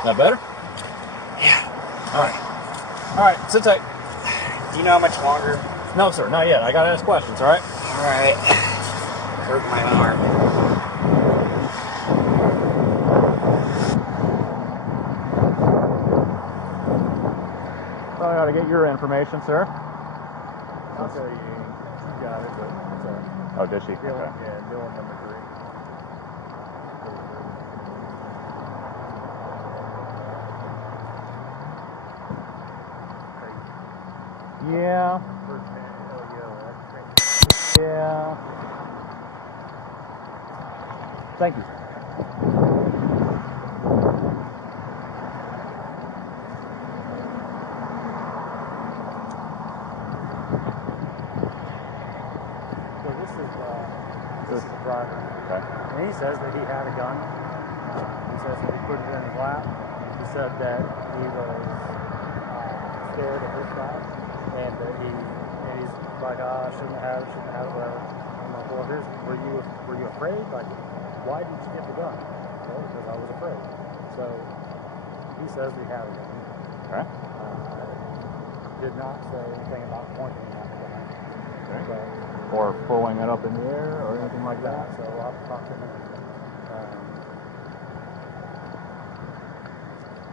That better? Yeah. All right. All right, sit tight. Do you know how much longer? No, sir, not yet. I got to ask questions, all right? All right. Hurt my arm. Well, I got to get your information, sir. I'll tell you, she got it, but it's all right. Oh, did she? Dylan, Okay. yeah, Dylan number 3. Yeah. First man, hell yeah, that's crazy. Yeah. Thank you. So this is the driver. Okay. And he says that he had a gun. He says that he put it in his lap. He said that he was scared of this guy, and that he's like, I shouldn't have it, whatever. I'm like, well, were you afraid? Like, why did you get the gun? Well, because I was afraid. So he says he had a gun. Okay. Did not say anything about pointing at the gun. Okay. So, Or pulling it up in the air or anything like that. so I'll talk to him.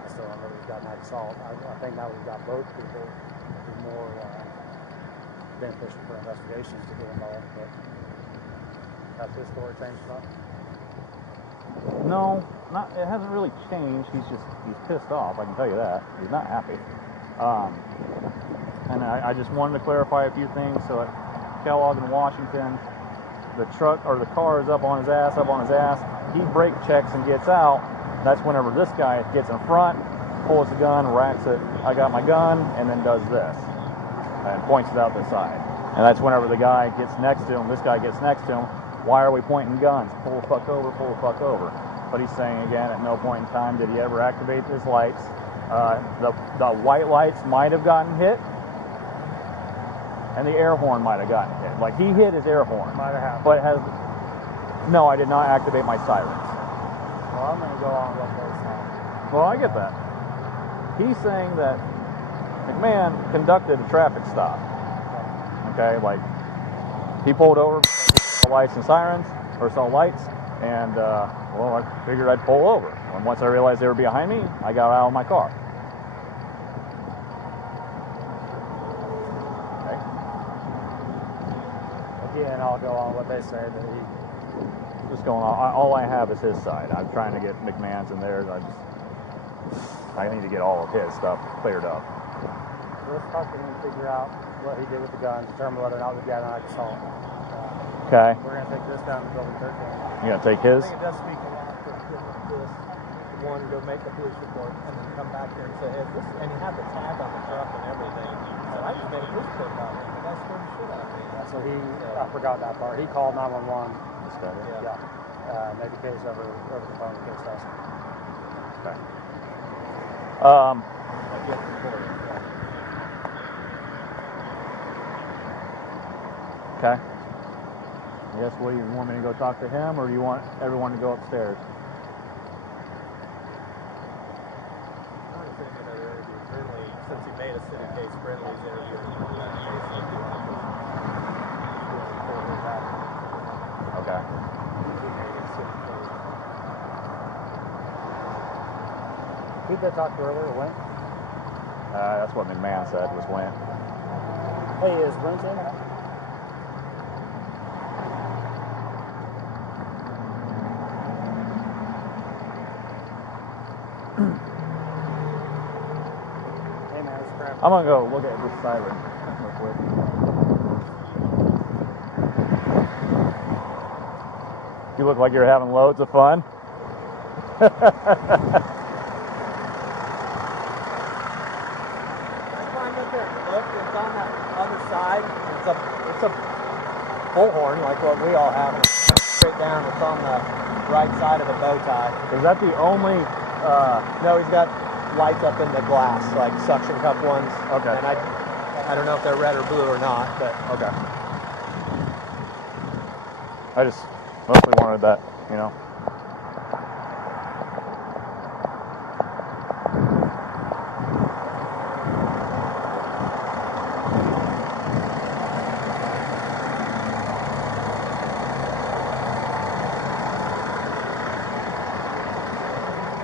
I still don't know if he's got an assault. I think now we've got both people. It'd be more beneficial for investigations to get involved. But that's his story changed up. No, not. It hasn't really changed. He's pissed off. I can tell you that. He's not happy. And I just wanted to clarify a few things. So at Kellogg in Washington, the truck or the car is up on his ass. He brake checks and gets out. That's whenever this guy gets in front, pulls the gun, racks it. I got my gun, and then does this and points it out the side. And that's whenever the guy gets next to him. This guy gets next to him. Why are we pointing guns? Pull the fuck over, pull the fuck over. But he's saying again, at no point in time did he ever activate his lights. The white lights might have gotten hit, and the air horn might have gotten hit. Like he hit his air horn. Might have happened. But no, I did not activate my sirens. Well, I'm going to go on what they say. Well, I get that. He's saying that McMahon conducted a traffic stop. Okay, like he pulled over, saw lights and sirens, or saw lights, and well, I figured I'd pull over. And once I realized they were behind me, I got out of my car. Okay. Again, I'll go on what they say that he. Just going on. All I have is his side. I'm trying to get McMahon's and theirs. I need to get all of his stuff cleared up. Let's talk to him and figure out what he did with the gun, determine whether or not we've got an assault. Okay. We're going to take this down to building 13. You gonna take his? I think it does speak a lot for a kid like this. One, go make a police report, and then come back here and say, hey, this, and he had the tag on the truck and everything. So I just made a police report about him. The guy scared the shit out of me. So I forgot that part. He called 911. This guy here? Yeah. Made the case over the phone, case session. Okay. Like, yes, report. Okay. I guess what do you want me to go talk to him, or do you want everyone to go upstairs? I want to send him another interview. Brindley, since he made a city case, Brindley's interviewing him on that case. Like the office. Doing reporters out. Okay. He made a city case. Who did I talk to earlier? Went? That's what McMahon said was went. Hey, is Brent in? Hey man, it's crap. I'm gonna go look at this siren real quick. You look like you're having loads of fun. I climbed up there and looked. It's on that other side. It's a bullhorn like what we all have. Straight down. It's on the right side of the bow tie. Is that the only? No, he's got lights up in the glass, like suction cup ones. Okay. And I don't know if they're red or blue or not, but Okay. I just mostly wanted that, you know.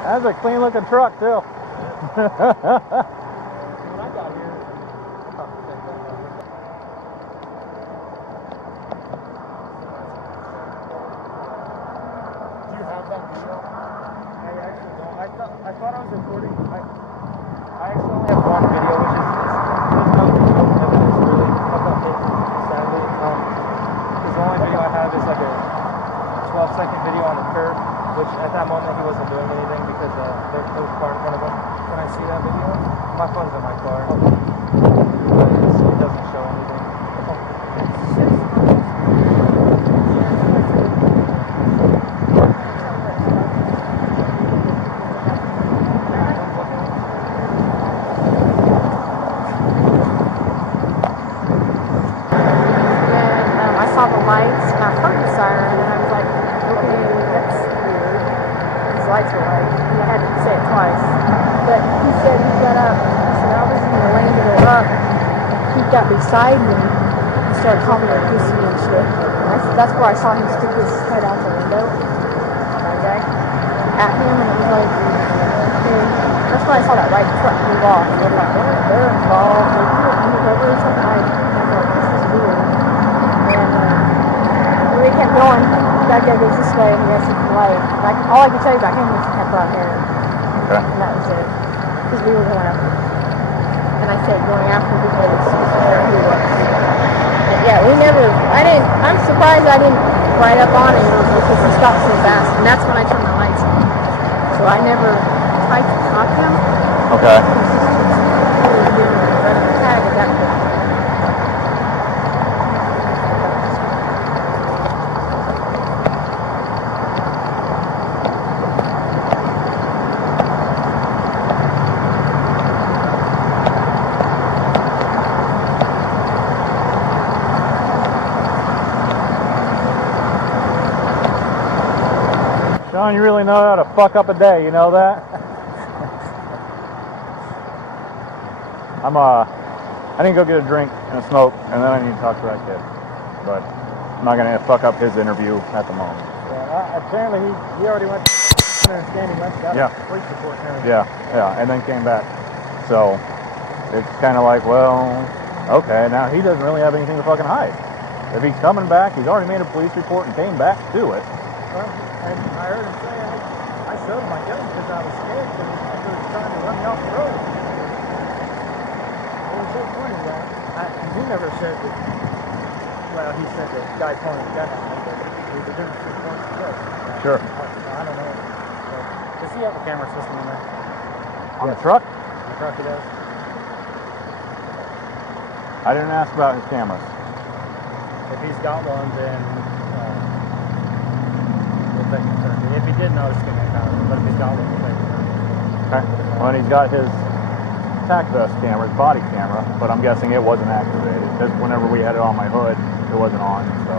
That's a clean looking truck too. when I got here, I thought the same thing. Do you have that video? I actually don't. I thought I was recording. I actually only have one video, which is no evidence really of that hit, sadly. Because the only video I have is like a 12-second video on the curb, which at that moment he wasn't doing anything because there was a car in front of him. Can I see that video? My phone's in my car. It doesn't show anything. I saw the lights and I heard the siren and I was like, okay, that's weird. His lights were white. And I had to say it twice. But he said he got up. He said I was in the lane to go up. He got beside me and started calling me a pussy and shit. And that's where I saw him stick his head out the window. Okay? At him and it was like, and that's when I saw that white truck move off. And they're like, they're involved. They move over or something. I'm like, this is weird. And we kept going. That guy goes this way and he goes to the light. Like, all I could tell you about him was he had brown hair. Okay. And that was it. Because we were going after him. And I said going after because where he was. But yeah, we never, I'm surprised I didn't ride up on him because he stopped so fast. And that's when I turned my lights on. So I never tried to stop him. Okay. He was doing running the tag at that point. Sean, you really know how to fuck up a day, you know that? I need to go get a drink and a smoke, and then I need to talk to that kid. But I'm not gonna fuck up his interview at the moment. Yeah, apparently he already went to understand he went to Yeah. police report and everything. Yeah, and then came back. So it's kind of like, well, okay, now he doesn't really have anything to fucking hide. If he's coming back, he's already made a police report and came back to it. Well, and I heard him say, I showed my gun because I was scared because he was trying to run me off the road. It was so funny that he never said that, well, he said that guy pointed the gun at me, but there's a difference between points and kills. Sure. I don't know. So, does he have a camera system in there? On the truck? The truck he does? I didn't ask about his cameras. If he's got one, then we'll take it turn. If he didn't, I was going to encounter him, but if he's got one, we'll take it turn. Okay. Well, and he's got his tack vest camera, his body camera, but I'm guessing it wasn't activated because whenever we had it on my hood, it wasn't on. So.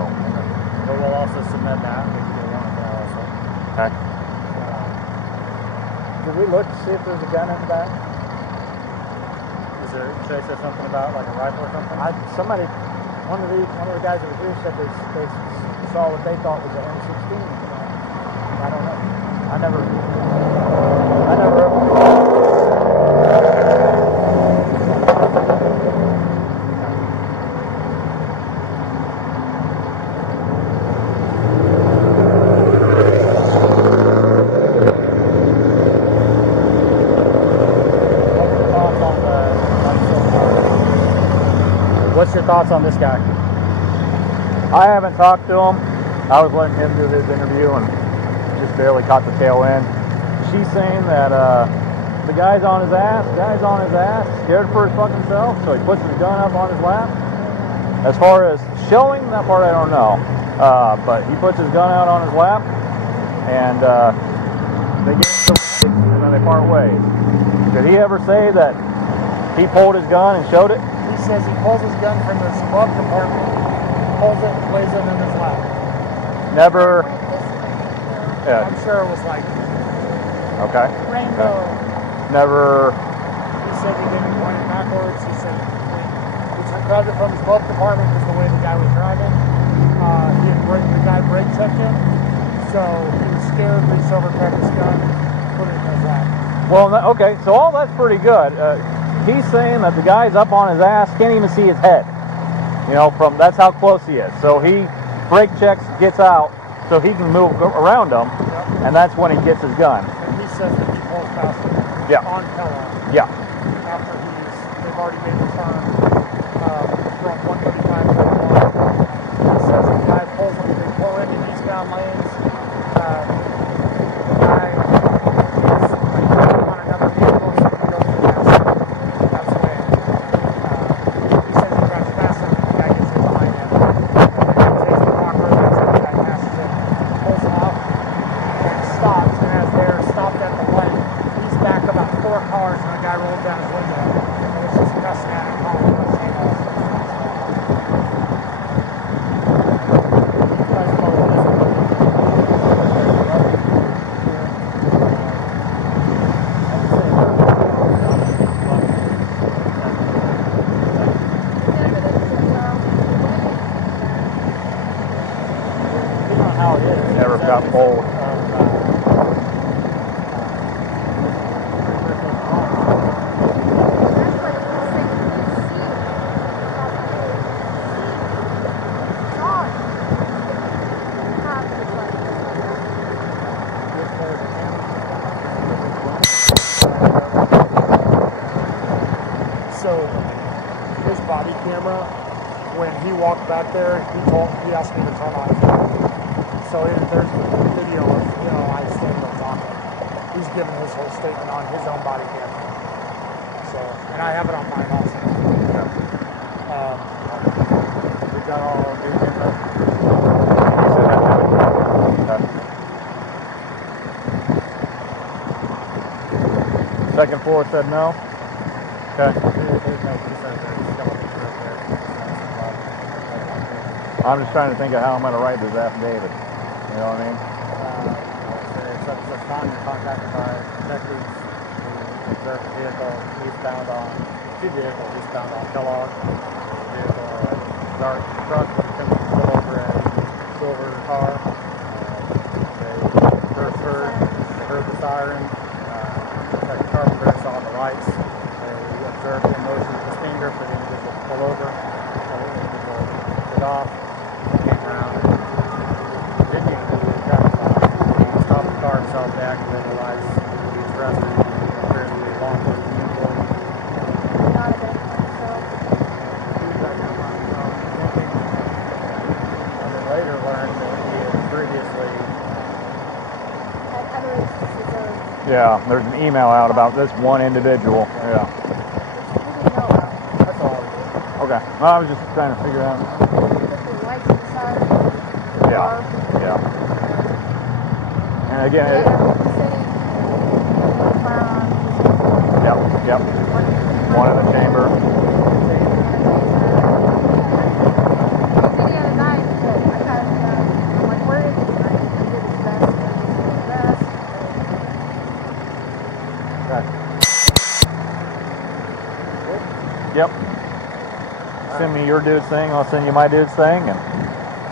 But we'll also submit that. We can get one of that also. Okay. Did we look to see if there's a gun in the back? Should I say something about like a rifle or something? One of the guys that was here said they saw what they thought was an M16 in the back. I don't know. I never your thoughts on this guy? I haven't talked to him. I was letting him do his interview and just barely caught the tail end. She's saying that the guy's on his ass, scared for his fucking self, so he puts his gun up on his lap. As far as showing, that part I don't know. But he puts his gun out on his lap, and they get to and then they part ways. Did he ever say that he pulled his gun and showed it? He says he pulls his gun from his glove compartment, pulls it, and lays it in his lap. Never. Yeah. I'm sure it was like Okay. rainbow. Never. He said he didn't point it backwards. He said he grabbed it from his glove compartment because the way the guy was driving. The guy brake checked him, so he was scared, reached over, grabbed his gun, put it in his lap. Well, okay, so all that's pretty good. He's saying that the guy's up on his ass, can't even see his head. You know, that's how close he is. So he brake checks, gets out, so he can move around him, and that's when he gets his gun. And he says that he pulls faster on Kellogg. Yeah. After they've already made the turn from 135 to 1. He says the guy pulls them, they pull into eastbound lanes. The guy is on another vehicle, so he goes to the gas. That's when he says he drives faster than the guy gets in behind him. And then he takes the rock road, so the guy passes it, pulls off, and stops. And as they're stopped at the light, he's back about 4 cars, and the guy rolls down his window. And it's just cussing at him, calling him a same old. Never got pulled. So his body camera, when he walked back there, he asked me to turn on his phone. So there's a video of, I stand there talking. He's giving his whole statement on his own body camera. So, and I have it on mine also. We got all of these info. Second floor said no. Okay. I'm just trying to think of how I'm going to write this affidavit. You know what I mean? It's up to the time you're contacted by detectives who observed the vehicle eastbound on, 2 vehicles eastbound on Kellogg. The vehicle, dark truck, attempted to pull over a silver car. They first heard the siren. Detective Carpenter saw the lights. They observed the motion of the finger for the individual to pull over. So the individual get off, came around, and didn't even do the traffic stop. He stopped the car himself, they activated the lights. He was arrested. He appeared to be a law enforcement employee. And then later learned that he had previously. Yeah, there's an email out about this one individual. Yeah. That's all. Okay. Well, I was just trying to figure out. Yeah. And again, Yep. One in the chamber. Yep. Send me your dude's thing, I'll send you my dude's thing, and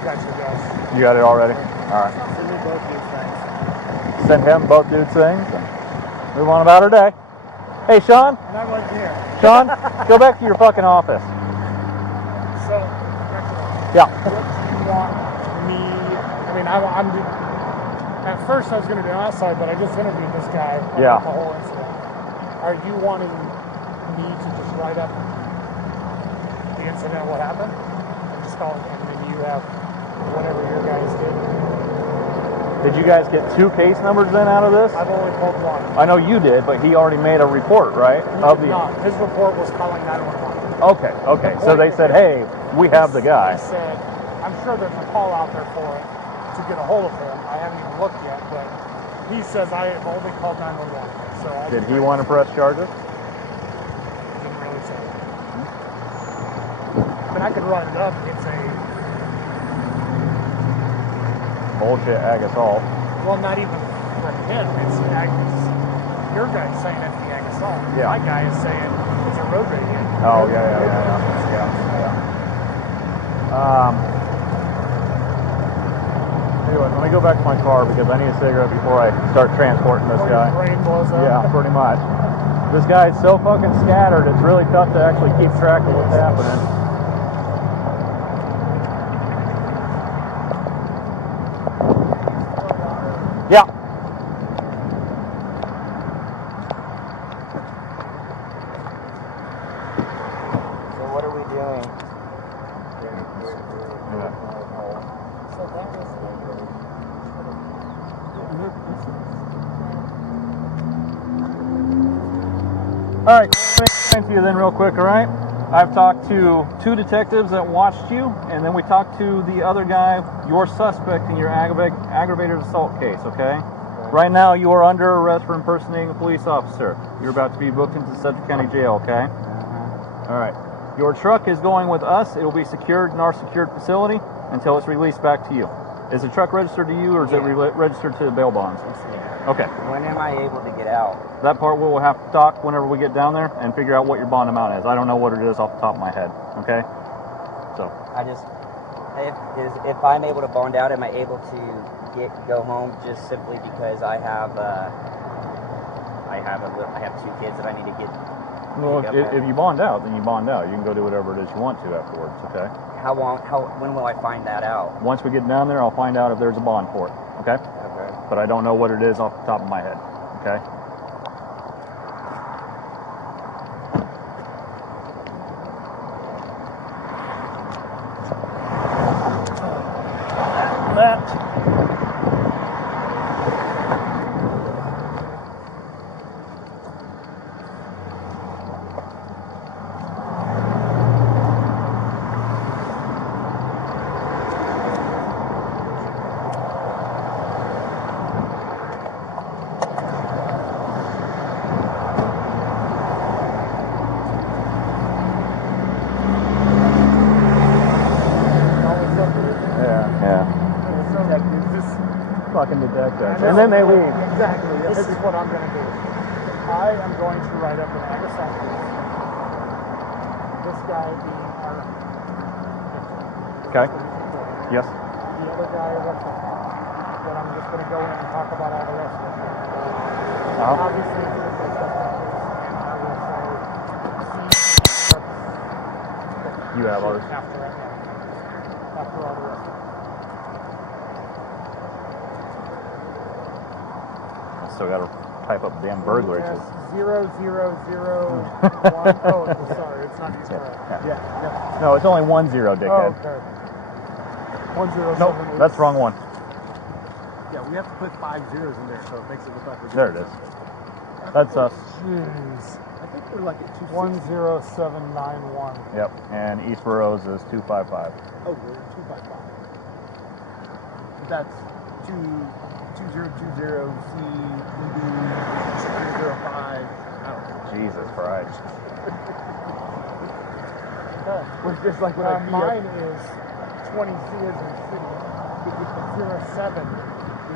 Got you guys. you got it already? Alright. Send me both these things. Send him both dude's things, and move on about our day. Hey, Sean? And I wasn't here. Sean, go back to your fucking office. So, Yeah. what do you want me, at first I was going to do outside, but I just interviewed this guy about Yeah. the whole incident. Are you wanting me to just write up the incident, what happened, and just call it, and then you have whatever your guys did. Did you guys get 2 case numbers then out of this? I've only pulled one. I know you did, but he already made a report, right? He did not. His report was calling 911. Okay. So they said, hey, we have the guy. He said, I'm sure there's a call out there for it to get a hold of him. I haven't even looked yet, but he says I have only called 911. So Did he want to press charges? Didn't really say. I mean, I could write it up. It's a Bullshit ag assault. well, not even from him. It's your guy's saying it's the ag assault. Yeah. My guy is saying it's a road rage. Oh, yeah. Anyway, let me go back to my car because I need a cigarette before I start transporting this Before guy. your brain blows up. Yeah, pretty much. This guy's so fucking scattered, it's really tough to actually keep track of what's happening. Yeah. So what are we doing? All right, explain to you then real quick, all right? I've talked to 2 detectives that watched you, and then we talked to the other guy, your suspect in your aggravated assault case, okay? Right now, you are under arrest for impersonating a police officer. You're about to be booked into Sedgwick County Jail, okay? All right. Your truck is going with us. It will be secured in our secured facility until it's released back to you. Is the truck registered to you, or is it registered to the bail bonds? Okay. When am I able to get out? That part we'll have to talk whenever we get down there and figure out what your bond amount is. I don't know what it is off the top of my head. Okay? So. I just, if I'm able to bond out, am I able to go home just simply because I have 2 kids that I need to get. Well, if you bond out, then you bond out. You can go do whatever it is you want to afterwards. Okay? When will I find that out? Once we get down there, I'll find out if there's a bond for it. Okay? Okay. But I don't know what it is off the top of my head. Okay? Fucking detectives. And then they leave. Exactly. This is what I'm going to do. I am going to write up an ag assault case. This guy being our... Okay. Yes. The other guy is up front. Then I'm just going to go in and talk about all the rest of it. Obviously, it's a suspect case, and I will say... You have others? After all the rest of it. Still got to type up damn burglary. Yes, 0001. Oh, sorry, it's not East correct. Yeah. No, it's only 10, dickhead. Oh, okay. 1078. Nope, that's the wrong one. Yeah, we have to put 5 zeros in there, so it makes it look like we're There it is. That's us. Jeez. I think we're like at 10791. Yep. And East Burrows is 255. Oh, we're at 255. That's 2020C EB 305. Jesus Christ. It's just like when mine is 20C as in city.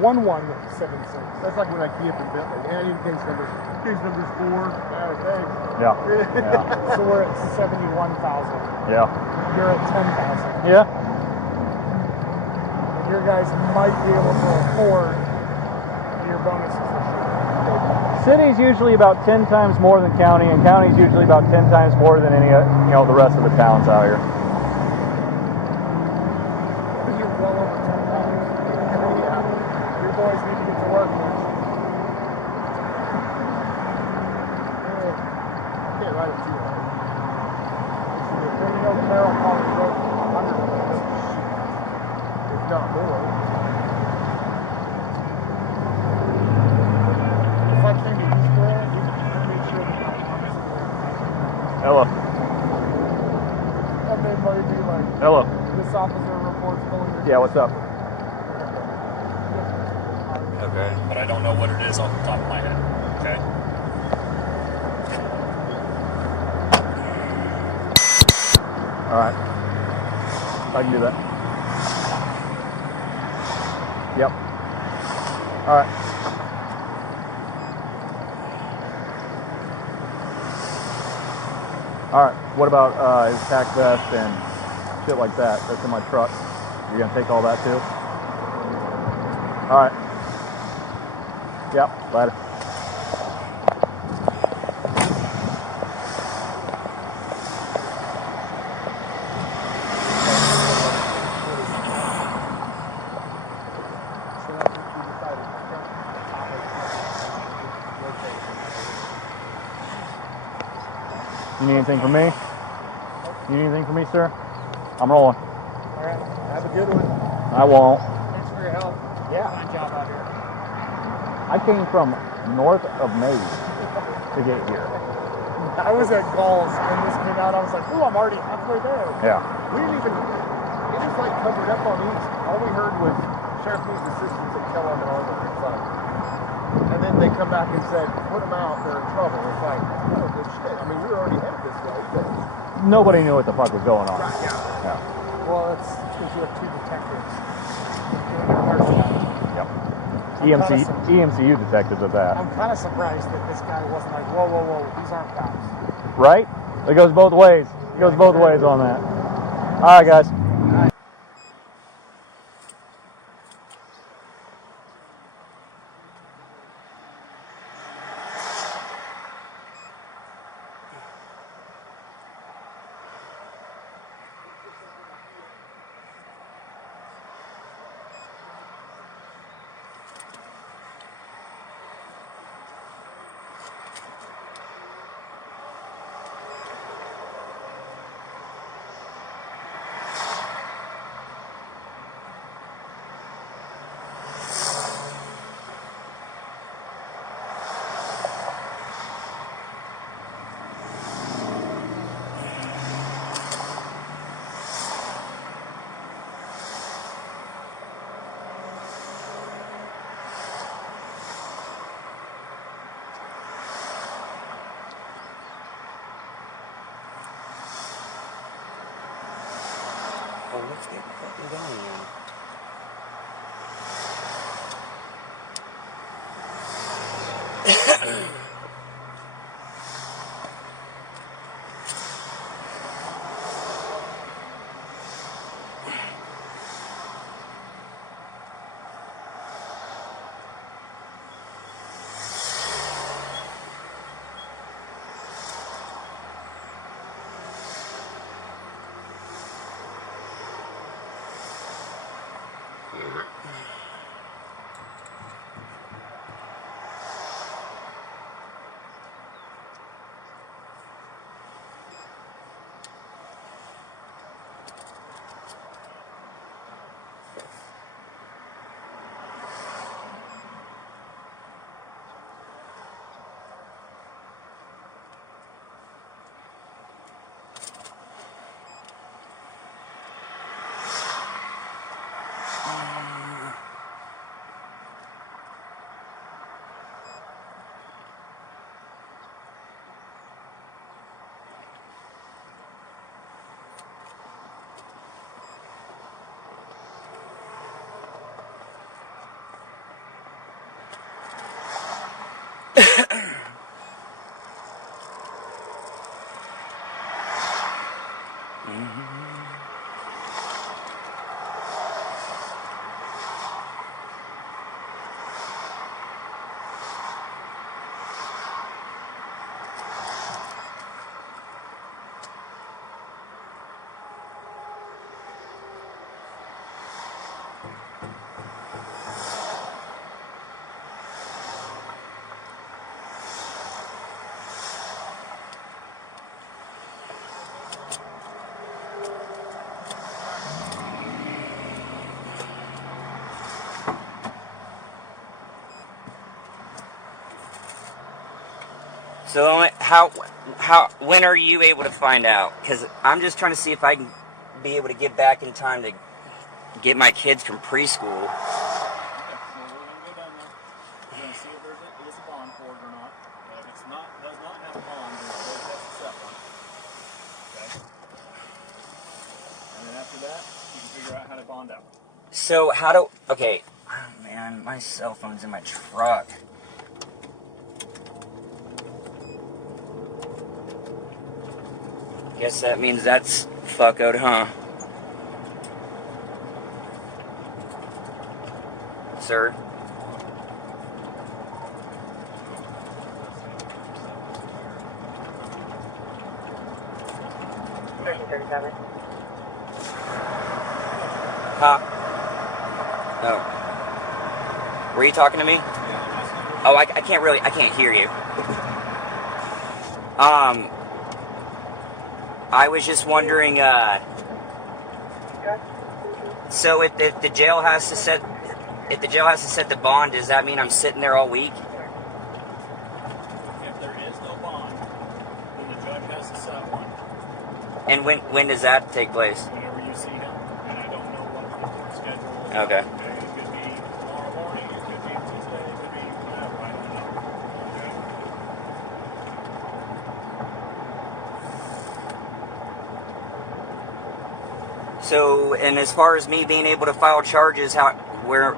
071176. That's like when I key up in Bentley. And in case number's 4. Thanks. Yeah. So we're at 71,000. Yeah. You're at 10,000. Yeah. Your guys might be able to afford your bonuses this year. City's usually about 10 times more than county, and county's usually about 10 times more than any, the rest of the towns out here. You're well over 10,000. Yeah. Your boys need to get to work. I can't write it too hard. Criminal not more. If I came to Eastboro, I made sure that my officer Hello. and then might be like, Hello. this officer reports pulling your Yeah, what's up? Okay. But I don't know what it is off the top of my head. Okay. All right. I can do that. Yep. All right. All right. What about his tack vest and shit like that? That's in my truck. You're gonna take all that too? All right. Yep. Later. You need anything from me? You need anything from me, sir? I'm rolling. All right. Have a good one. I won't. Thanks for your help. Yeah. Fine job out here. I came from north of Maine to get here. I was at Gulls when this came out. I was like, ooh, I'm already halfway there. Yeah. We didn't even, it was like covered up on east. All we heard was Sheriff needs assistance at Kellogg and Armour. It's like, and then they come back and said, put them out, they're in trouble. It's like, oh, good shit. I mean, we were already headed this way, but. Nobody knew what the fuck was going on. Right, yeah. Yeah. Well, it's because you have two detectives. Doing their part of that. Yep. EMCU detectives at that. I'm kind of surprised that this guy wasn't like, whoa, whoa, whoa, these aren't cops. Right? It goes both ways. It goes both ways on that. All right, guys. Oh, let's get fucking going here. So when are you able to find out? Because I'm just trying to see if I can be able to get back in time to get my kids from preschool. Okay, so we're going to go down there. We're going to see if there is a bond for it or not. And if it's not, does not have a bond, then it does have to set one. Okay? And then after that, you can figure out how to bond out. So how do... Okay. Oh, man, my cell phone's in my truck. Guess that means that's fuckoed, huh? Sir? Huh? Oh. Were you talking to me? Oh, I can't hear you. I was just wondering, so if the jail has to set the bond, does that mean I'm sitting there all week? If there is no bond, then the judge has to set one. And when does that take place? Whenever you see him. And I don't know what the schedule is. Okay. It could be tomorrow morning, it could be Tuesday, it could be whatever, I don't know. So, and as far as me being able to file charges, where? The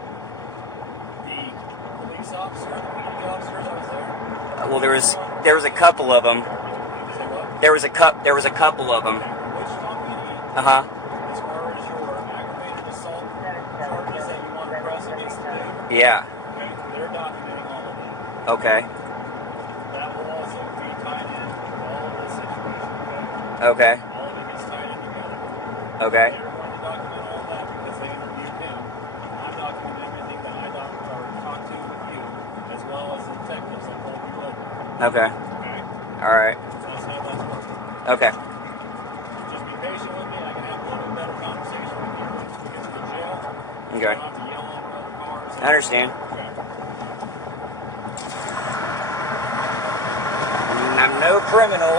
police officer, the PD officer that was there? Well, there was a couple of them. Say what? There was a couple of them. Wichita PD, Uh-huh. as far as your aggravated assault charges that you want to press against the dude, Yeah. okay, they're documenting all of that. Okay. That will also be tied in with all of this situation, okay? Okay. All of it gets tied in together. Okay. They're going to document all that because they interviewed him. I'm documenting everything that I talked to with you, as well as the detectives that pulled you over. Okay. Okay? All right. So that's how that's working. Okay. Just be patient with me. I can have a little bit better conversation with you once we get to the jail. You Okay. don't have to yell over other cars. I understand. Okay. I'm no criminal.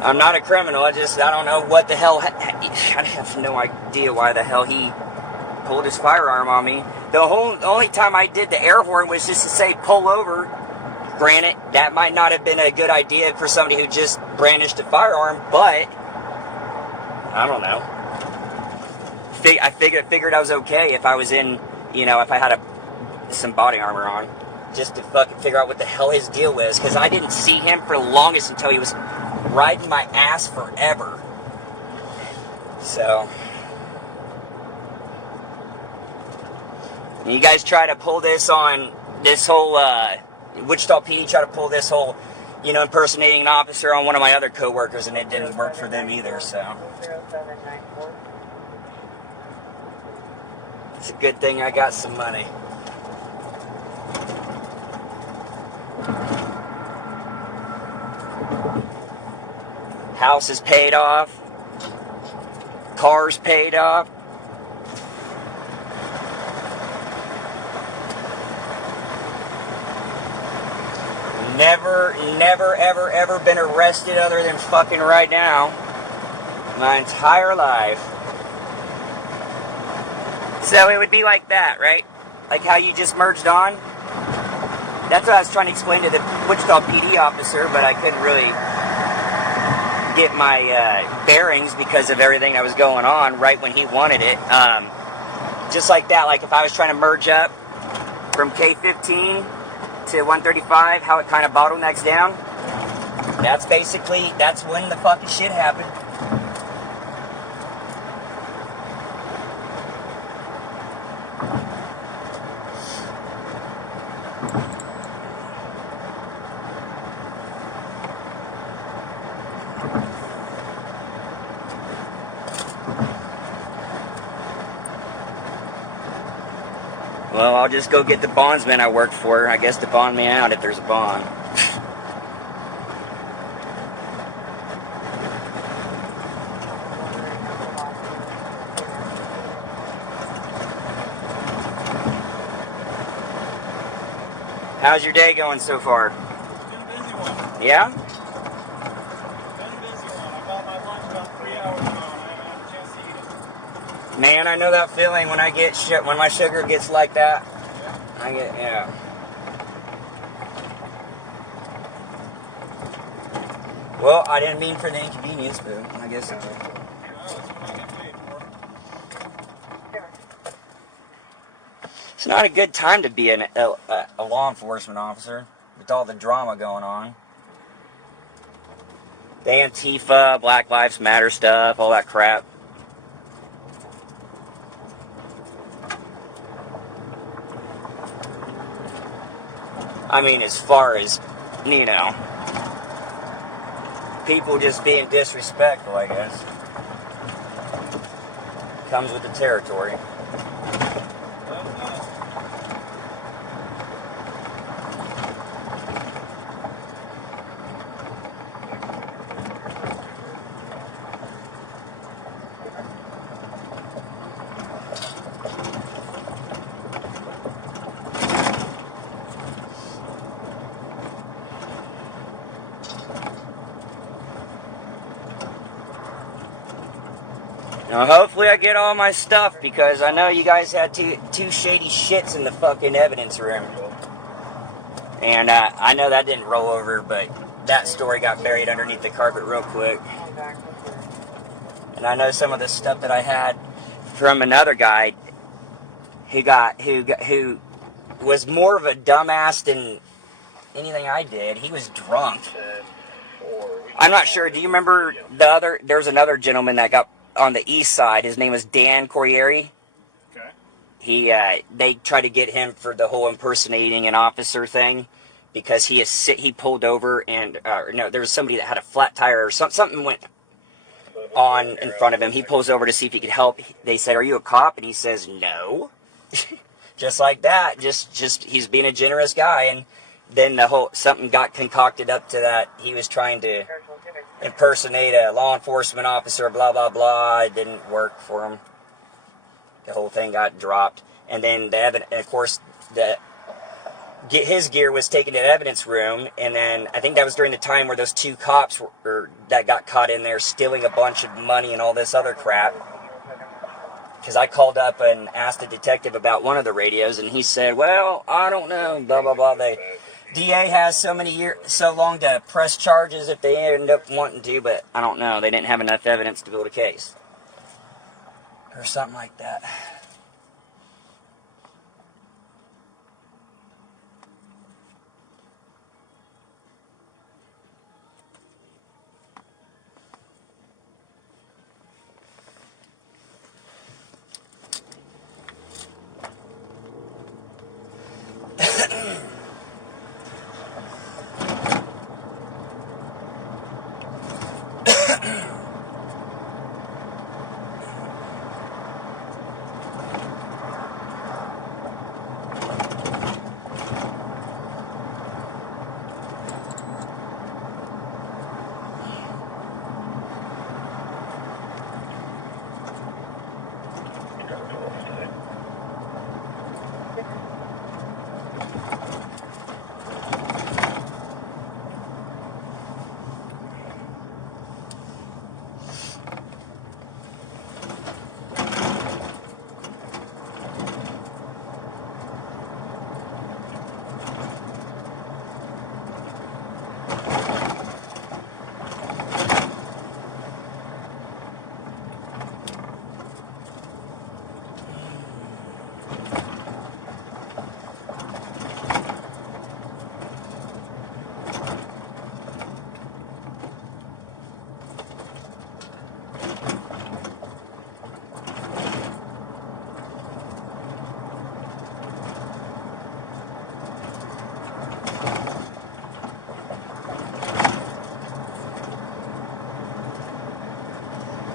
I'm not a criminal. I don't know what the hell. I have no idea why the hell he pulled his firearm on me. The only time I did the air horn was just to say pull over. Granted, that might not have been a good idea for somebody who just brandished a firearm, but I don't know. I figured I was okay if I was in, if I had some body armor on, just to fucking figure out what the hell his deal was, because I didn't see him for the longest until he was riding my ass forever. So, you guys try to pull this on this whole Wichita PD, try to pull this whole, impersonating an officer on one of my other coworkers, and it didn't work for them either. So, 0794. it's a good thing I got some money. House is paid off. Car's paid off. Never, ever been arrested other than fucking right now. My entire life. So it would be like that, right? Like how you just merged on? That's what I was trying to explain to the Wichita PD officer, but I couldn't really get my bearings because of everything that was going on right when he wanted it. Just like that, like if I was trying to merge up from K15 to 135, how it kind of bottlenecks down, that's when the fucking shit happened. Well, I'll just go get the bondsman I work for, I guess, to bond me out if there's a bond. How's your day going so far? It's been a busy one. Yeah? Been a busy one. I bought my lunch about 3 hours ago and I haven't had a chance to eat it. Man, I know that feeling when I get when my sugar gets like that. Yeah. Well, I didn't mean for the inconvenience, but I guess That's what I get paid for. it's not a good time to be a law enforcement officer with all the drama going on. The Antifa, Black Lives Matter stuff, all that crap. I mean, as far as, you know, people just being disrespectful, I guess. Comes with the territory. Now, hopefully I get all my stuff, because I know you guys had two shady shits in the fucking evidence room. And I know that didn't roll over, but that story got buried underneath the carpet real quick. And I know some of the stuff that I had from another guy who was more of a dumbass than anything I did. He was drunk. I'm not sure. Do you remember there's another gentleman that got on the east side. His name was Dan Corriere. Okay. They tried to get him for the whole impersonating an officer thing, because he pulled over and there was somebody that had a flat tire or something went on in front of him. He pulls over to see if he could help. They said, "Are you a cop?" And he says, "No." Just like that. Just he's being a generous guy. And then something got concocted up to that. He was trying to impersonate a law enforcement officer, blah, blah, blah. It didn't work for him. The whole thing got dropped. And then of course, his gear was taken to the evidence room. And then I think that was during the time where those two cops that got caught in there stealing a bunch of money and all this other crap. Because I called up and asked the detective about one of the radios, and he said, "Well, I don't know, blah, blah, blah. DA has so long to press charges if they end up wanting to, but I don't know. They didn't have enough evidence to build a case." Or something like that.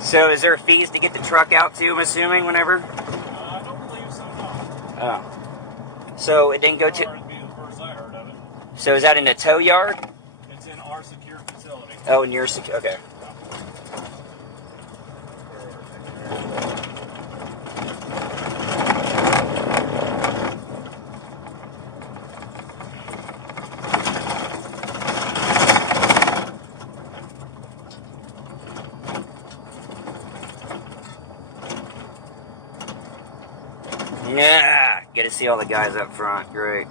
So is there fees to get the truck out too, I'm assuming, whenever? I don't believe so, no. Oh. So it didn't go to... Would be the first I heard of it. So is that in a tow yard? It's in our secure facility. Oh, in your secure... Okay. see all the guys up front. Great.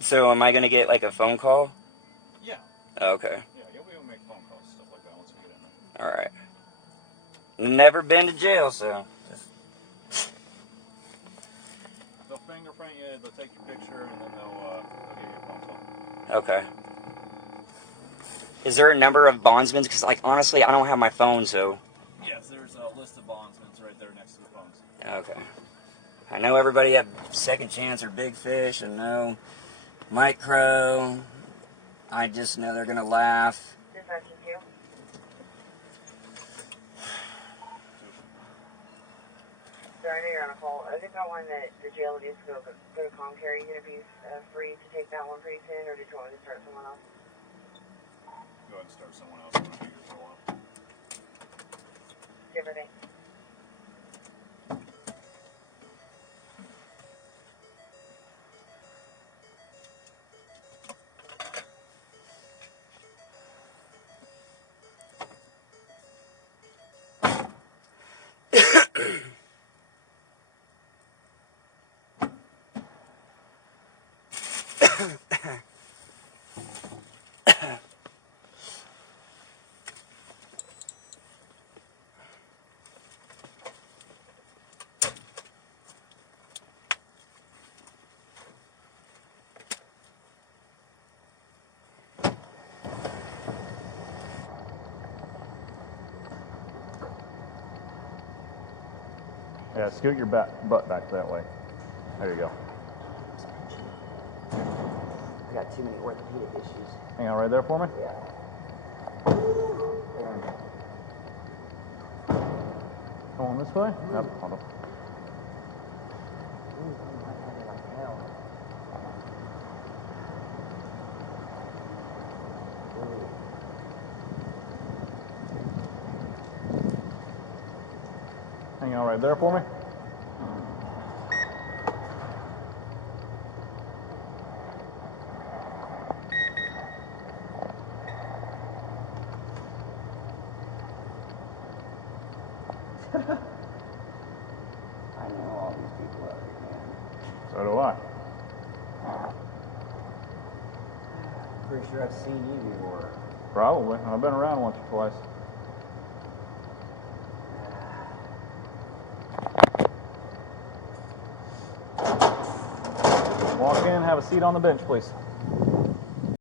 So am I gonna get like a phone call? Yeah. Okay. Yeah, you'll be able to make phone calls and stuff like that once we get in there. All right. Never been to jail, so. They'll fingerprint you, they'll take your picture, and then they'll give you a phone call. Okay. Is there a number of bondsmen? Because, like, honestly, I don't have my phone, so. Yes, there's a list of bondsmen right there next to the phones. Okay. I know everybody have Second Chance or Big Fish, and no Micro. I just know they're gonna laugh. So I know you're on a call. I think I want that the jail needs to go to Comcare. Are you going to be free to take that one pretty soon, or did you want me to start someone else? Go ahead and start someone else. I'm going to be here for a while. Give or take. Yeah, scoot your butt back that way. There you go. I got too many orthopedic issues. Hang on right there for me. Yeah. Come on this way. Yep, hold on. Hang on right there for me. I know all these people out here, man. So do I. Pretty sure I've seen you before. Probably. I've been around once or twice. Walk in, have a seat on the bench, please.